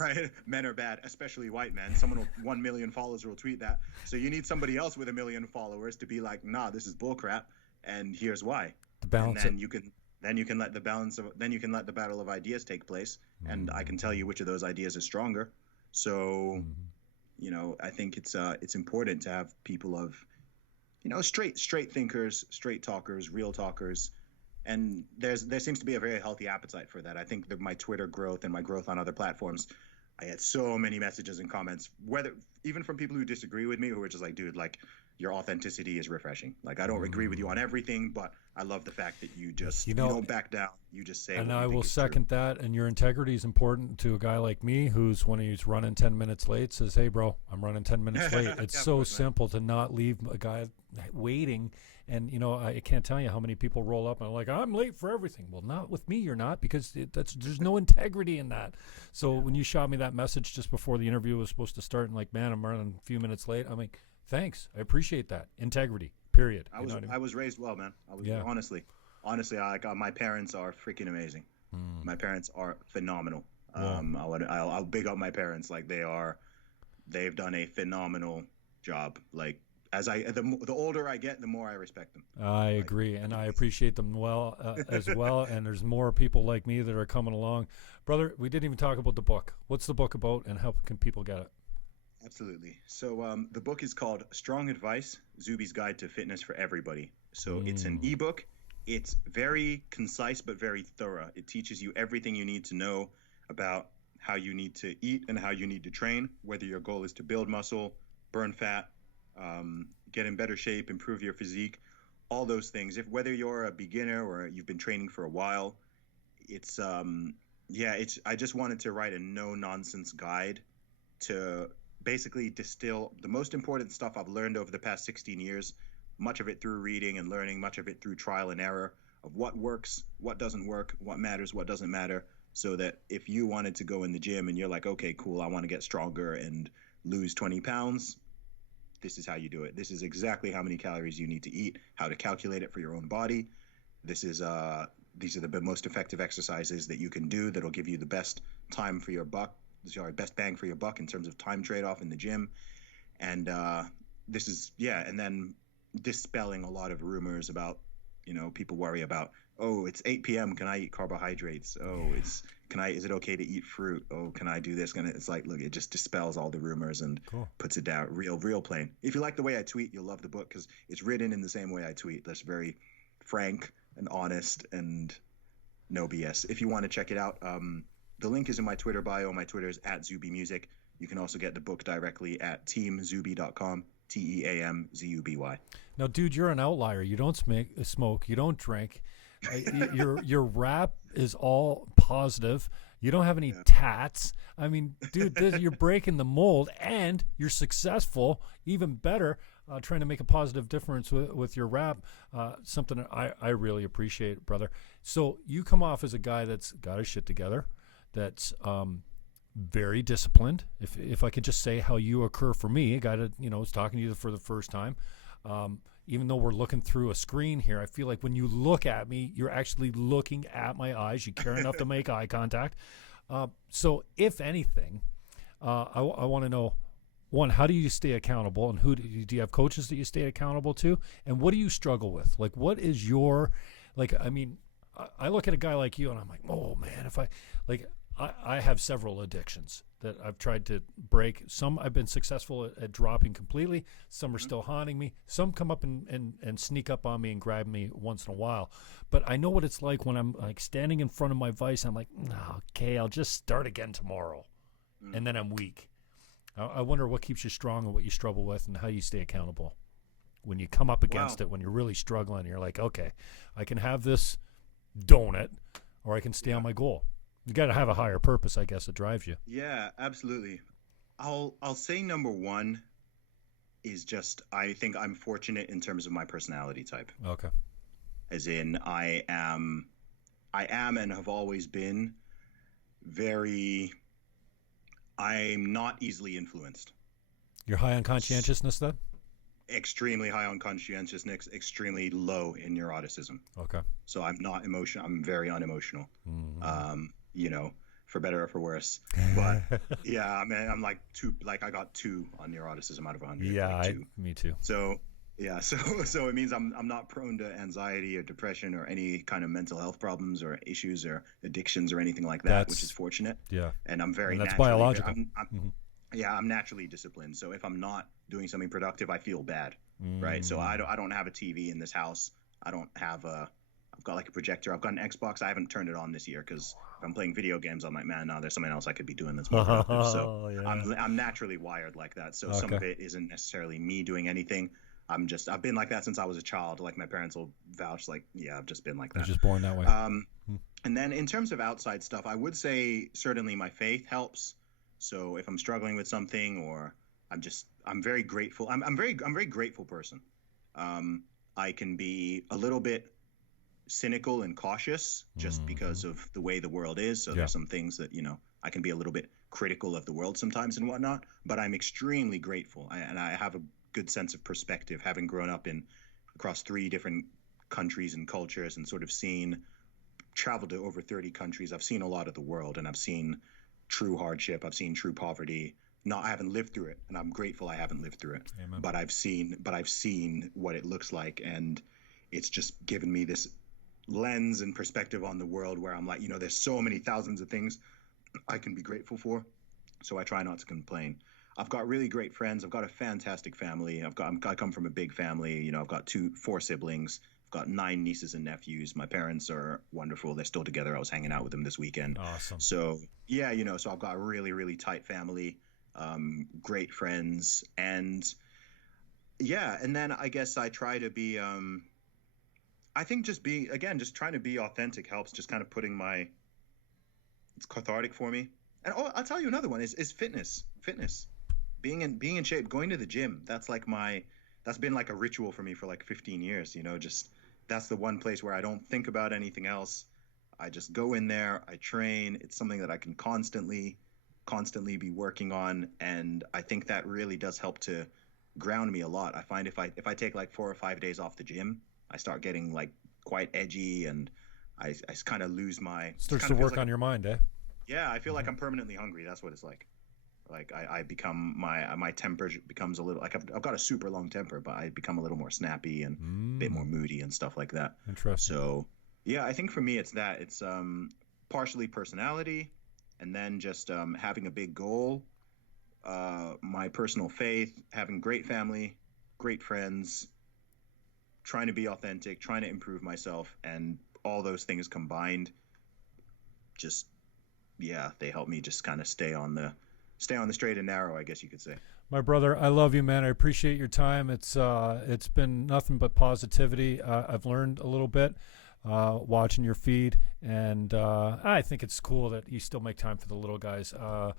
Right? Men are bad, especially white men. Someone with 1 million followers will tweet that. So you need somebody else with 1 million followers to be like, nah, this is bullcrap, and here's why. The balance. And then you can let the battle of ideas take place, and I can tell you which of those ideas is stronger. So, you know, I think it's important to have people of, you know, straight thinkers, straight talkers, real talkers. And there seems to be a very healthy appetite for that. I think that my Twitter growth and my growth on other platforms, I had so many messages and comments, whether even from people who disagree with me, who are just like, dude, like, your authenticity is refreshing. Like, I don't agree with you on everything, but I love the fact that you just, you don't back down. You just say, and I will second that. And your integrity is important to a guy like me, who's, when he's running 10 minutes late, says, hey bro, I'm running 10 minutes late. It's so simple to not leave a guy waiting. And, you know, I can't tell you how many people roll up and are like, I'm late for everything. Well, not with me, you're not, because there's no integrity in that. So when you shot me that message just before the interview was supposed to start, and like, man, I'm running a few minutes late, I'm like, thanks, I appreciate that. Integrity, period. I was raised well, man. Honestly, my parents are freaking amazing. My parents are phenomenal. I'll big up my parents. Like they've done a phenomenal job. Like the older I get, the more I respect them. I agree, and I appreciate them as well. And there's more people like me that are coming along. Brother, we didn't even talk about the book. What's the book about, and how can people get it? Absolutely. So the book is called Strong Advice, Zuby's Guide to Fitness for Everybody. So it's an ebook. It's very concise but very thorough. It teaches you everything you need to know about how you need to eat and how you need to train, whether your goal is to build muscle, burn fat, get in better shape, improve your physique, all those things. Whether you're a beginner or you've been training for a while, I just wanted to write a no-nonsense guide to basically distill the most important stuff I've learned over the past 16 years, much of it through reading and learning, much of it through trial and error of what works, what doesn't work, what matters, what doesn't matter, so that if you wanted to go in the gym and you're like, okay, cool, I want to get stronger and lose 20 pounds, this is how you do it. This is exactly how many calories you need to eat, how to calculate it for your own body. These are the most effective exercises that you can do that'll give you the best time for your buck, best bang for your buck in terms of time trade-off in the gym. And and then dispelling a lot of rumors about, people worry about, oh, it's 8 p.m. Can I eat carbohydrates? Oh, is it okay to eat fruit? Oh, can I do this? It's like, look, it just dispels all the rumors and puts it down real plain. If you like the way I tweet, you'll love the book because it's written in the same way I tweet. That's very frank and honest and no BS. If you want to check it out, the link is in my Twitter bio. My Twitter is @ZubyMusic. You can also get the book directly at teamzuby.com, TEAMZUBY. Now, dude, you're an outlier. You don't smoke. You don't drink. Your rap is all positive. You don't have any tats. I mean, dude, you're breaking the mold, and you're successful. Even better, trying to make a positive difference with your rap. Something I really appreciate, brother. So you come off as a guy that's got his shit together, that's very disciplined. If I could just say how you occur for me, a guy that is talking to you for the first time. Even though we're looking through a screen here, I feel like when you look at me, you're actually looking at my eyes. You care enough to make eye contact. So if anything, I want to know, one, how do you stay accountable, and do you have coaches that you stay accountable to? And what do you struggle with? Like, what is your, I look at a guy like you and I'm like, oh man, I have several addictions that I've tried to break. Some I've been successful at dropping completely. Some are still haunting me. Some come up and sneak up on me and grab me once in a while. But I know what it's like when I'm like standing in front of my vice. I'm like, okay, I'll just start again tomorrow. And then I'm weak. I wonder what keeps you strong and what you struggle with and how you stay accountable when you come up against it, when you're really struggling. You're like, okay, I can have this donut or I can stay on my goal. You got to have a higher purpose, I guess, that drives you. Yeah, absolutely. I'll say number one is just, I think I'm fortunate in terms of my personality type. Okay. As in, I am and have always been I'm not easily influenced. You're high on conscientiousness then? Extremely high on conscientiousness, extremely low in neuroticism. Okay. So I'm not emotional. I'm very unemotional. Mm-hmm. For better or for worse. But yeah, I mean, I'm like I got 2 on neuroticism out of 100. Yeah, me too. So yeah, so it means I'm not prone to anxiety or depression or any kind of mental health problems or issues or addictions or anything like that, which is fortunate. Yeah. And I'm that's biological. I'm naturally disciplined. So if I'm not doing something productive, I feel bad. Right. So I don't have a TV in this house. I've got like a projector. I've got an Xbox. I haven't turned it on this year because if I'm playing video games, I'm like, man, no, there's something else I could be doing that's more productive. So yeah. I'm naturally wired like that. So some of it isn't necessarily me doing anything. I've been like that since I was a child. Like my parents will vouch, like, yeah, I've just been like that. You're just born that way. And then in terms of outside stuff, I would say certainly my faith helps. So if I'm struggling with something or I'm very grateful. I'm a very grateful person. I can be a little bit cynical and cautious just because of the way the world is. So there's some things that, I can be a little bit critical of the world sometimes and whatnot, but I'm extremely grateful. And I have a good sense of perspective, having grown up across 3 different countries and cultures and sort of traveled to over 30 countries. I've seen a lot of the world, and I've seen true hardship. I've seen true poverty. I haven't lived through it, and I'm grateful I haven't lived through it. Amen. But I've seen what it looks like, and it's just given me this lens and perspective on the world where I'm like, there's so many thousands of things I can be grateful for. So I try not to complain. I've got really great friends. I've got a fantastic family. I come from a big family. I've got 4 siblings. I've got 9 nieces and nephews. My parents are wonderful. They're still together. I was hanging out with them this weekend. Awesome. So yeah, so I've got a really, really tight family, great friends, and yeah. And then I guess I try to be, I think just trying to be authentic helps. Just kind of it's cathartic for me. And I'll tell you another one is fitness. Being in shape, going to the gym. That's been like a ritual for me for like 15 years, just that's the one place where I don't think about anything else. I just go in there, I train. It's something that I can constantly be working on. And I think that really does help to ground me a lot. I find if I take like 4 or 5 days off the gym, I start getting like quite edgy, and I kind of lose my... Starts to work on your mind, eh? Yeah, I feel like I'm permanently hungry. That's what it's like. Like I become my temper becomes a little like I've got a super long temper, but I become a little more snappy and a bit more moody and stuff like that. Interesting. So yeah, I think for me it's that. It's partially personality, and then just having a big goal, my personal faith, having great family, great friends, trying to be authentic, trying to improve myself, and all those things combined, just they help me just kind of stay on the straight and narrow, I guess you could say. My brother, I love you, man. I appreciate your time. It's been nothing but positivity. I've learned a little bit watching your feed, and I think it's cool that you still make time for the little guys. I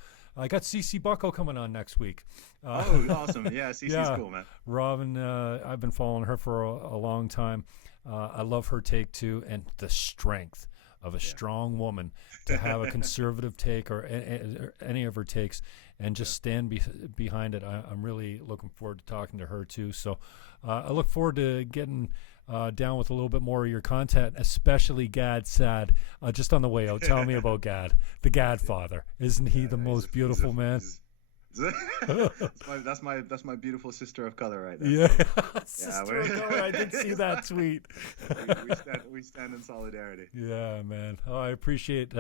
got CC Bucko coming on next week. Oh, awesome. Yeah, CC's cool, man. Robin, I've been following her for a long time. I love her take, too, and the strength of a strong woman to have a conservative take or any of her takes and just stand behind it. I'm really looking forward to talking to her too. So I look forward to getting down with a little bit more of your content, especially Gad Sad. Just on the way out, tell me about Gad, the Gadfather. Isn't he the most beautiful man? That's my beautiful sister of color right there. Yeah, sister of color. I did see that tweet. we stand in solidarity. Yeah, man. I appreciate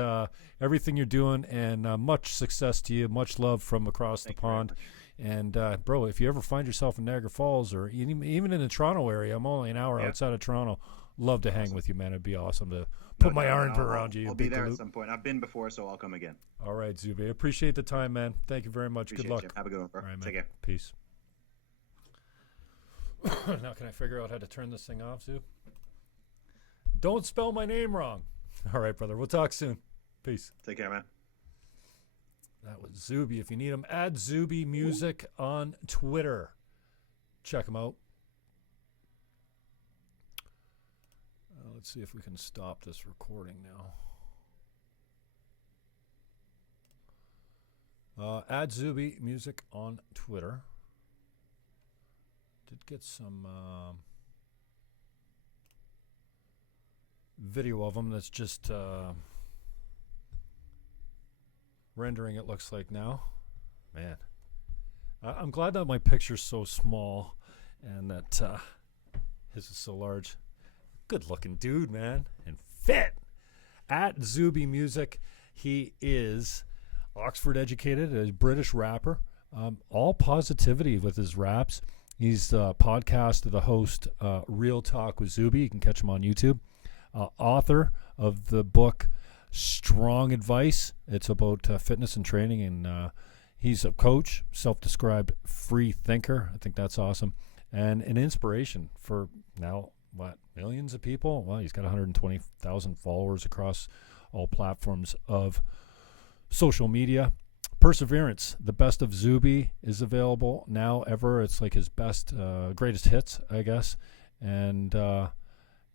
everything you're doing, and much success to you. Much love from across the pond. And bro, if you ever find yourself in Niagara Falls or even in the Toronto area, I'm only an hour outside of Toronto. Love to hang with you, man. It'd be awesome to put my arms around you. I'll be there at some point. I've been before, so I'll come again. All right, Zuby. I appreciate the time, man. Thank you very much. Good luck. You. Have a good one, bro. All right, man. Take care. Peace. Now, can I figure out how to turn this thing off, Zub? Don't spell my name wrong. All right, brother. We'll talk soon. Peace. Take care, man. That was Zuby. If you need him, add Zuby Music on Twitter. Check him out. Let's see if we can stop this recording now. Add Zuby Music on Twitter. Did get some video of him that's just rendering, it looks like now. Man, I'm glad that my picture's so small and that his is so large. Good looking dude, man, and fit. At Zuby Music, he is Oxford educated, a British rapper. All positivity with his raps. He's the podcast, the host, Real Talk with Zuby. You can catch him on YouTube. Author of the book Strong Advice. It's about fitness and training, and he's a coach, self-described free thinker. I think that's awesome, and an inspiration for now. Millions of people? Well, he's got 120,000 followers across all platforms of social media. Perseverance, the best of Zuby, is available now ever. It's like his best, greatest hits, I guess. And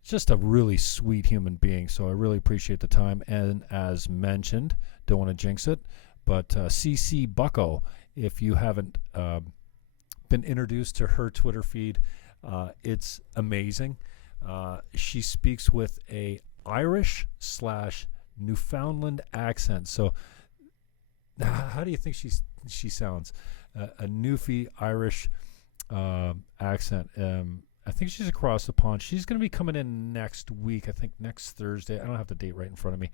just a really sweet human being. So I really appreciate the time. And as mentioned, don't want to jinx it, but CC Bucko, if you haven't been introduced to her Twitter feed, it's amazing. She speaks with a Irish/Newfoundland accent. So how do you think she sounds? A Newfie Irish accent. I think she's across the pond. She's going to be coming in next week. I think next Thursday. I don't have the date right in front of me,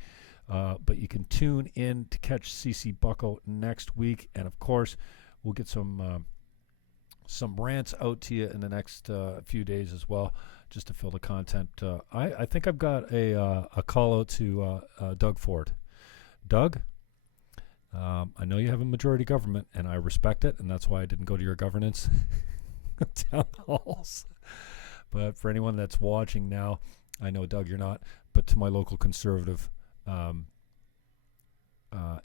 but you can tune in to catch Cece Bucko next week, and of course, we'll get some rants out to you in the next few days as well, just to fill the content. I think I've got a call out to Doug Ford. Doug, I know you have a majority government, and I respect it, and that's why I didn't go to your governance town halls. But for anyone that's watching now, I know, Doug, you're not, but to my local conservative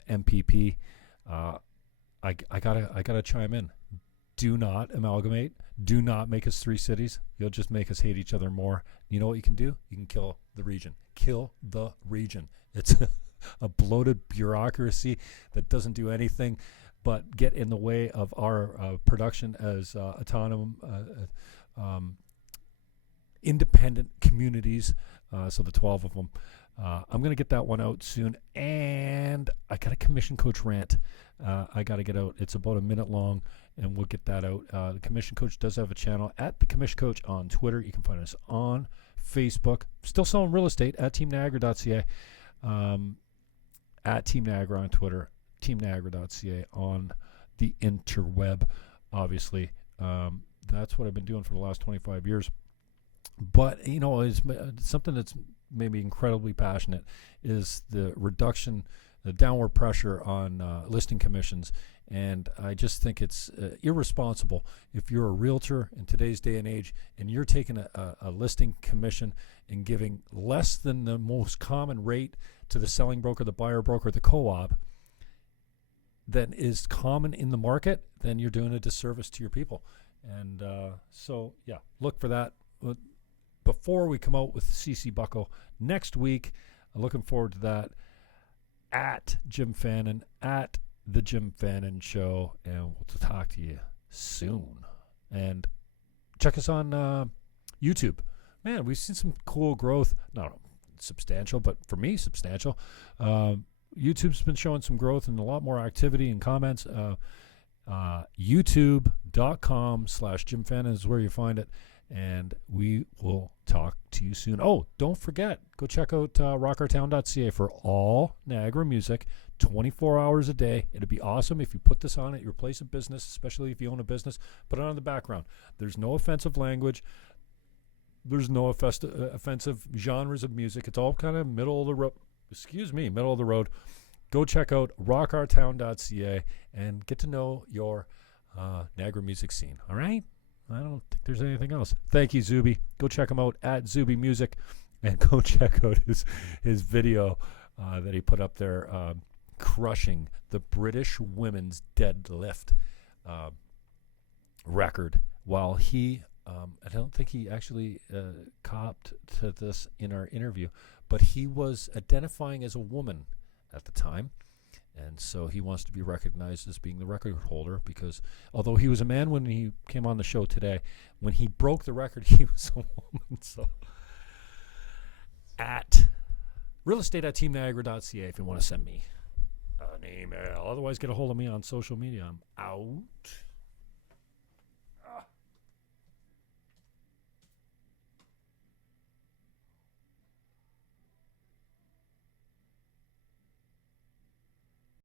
MPP, I gotta chime in. Do not amalgamate. Do not make us 3 cities. You'll just make us hate each other more. You know what you can do? You can kill the region. Kill the region. It's a bloated bureaucracy that doesn't do anything but get in the way of our production as autonomous, independent communities. So the 12 of them. I'm going to get that one out soon. And I got a commission coach rant I got to get out. It's about a minute long, and we'll get that out. The commission coach does have a channel at the commission coach on Twitter. You can find us on Facebook. Still selling real estate at teamniagara.ca. At Team Niagara on Twitter, teamniagara.ca on the interweb, obviously. That's what I've been doing for the last 25 years. But, you know, it's something that's made me incredibly passionate is the reduction, the downward pressure on listing commissions. And I just think it's irresponsible if you're a realtor in today's day and age and you're taking a listing commission and giving less than the most common rate to the selling broker, the buyer broker, the co-op that is common in the market, then you're doing a disservice to your people. And so, yeah, look for that. Before we come out with Cece Bucko next week, I'm looking forward to that at Jim Fannon, at the Jim Fannon Show, and we'll talk to you soon. And check us on YouTube. Man, we've seen some cool growth. Not substantial, but for me, substantial. YouTube's been showing some growth and a lot more activity and comments. YouTube.com/Jim Fannon is where you find it. And we will talk to you soon. Oh, don't forget, go check out rockourtown.ca for all Niagara music, 24 hours a day. It'd be awesome if you put this on at your place of business, especially if you own a business. Put it on in the background. There's no offensive language. There's no offensive genres of music. It's all kind of middle of the road. Middle of the road. Go check out rockourtown.ca and get to know your Niagara music scene. All right? I don't think there's anything else. Thank you, Zuby. Go check him out at Zuby Music, and go check out his video that he put up there, crushing the British women's deadlift record. While he, I don't think he actually copped to this in our interview, but he was identifying as a woman at the time. And so he wants to be recognized as being the record holder because although he was a man when he came on the show today, when he broke the record, he was a woman. So at realestate@teamniagara.ca if you want to send me an email. Otherwise, get a hold of me on social media. I'm out.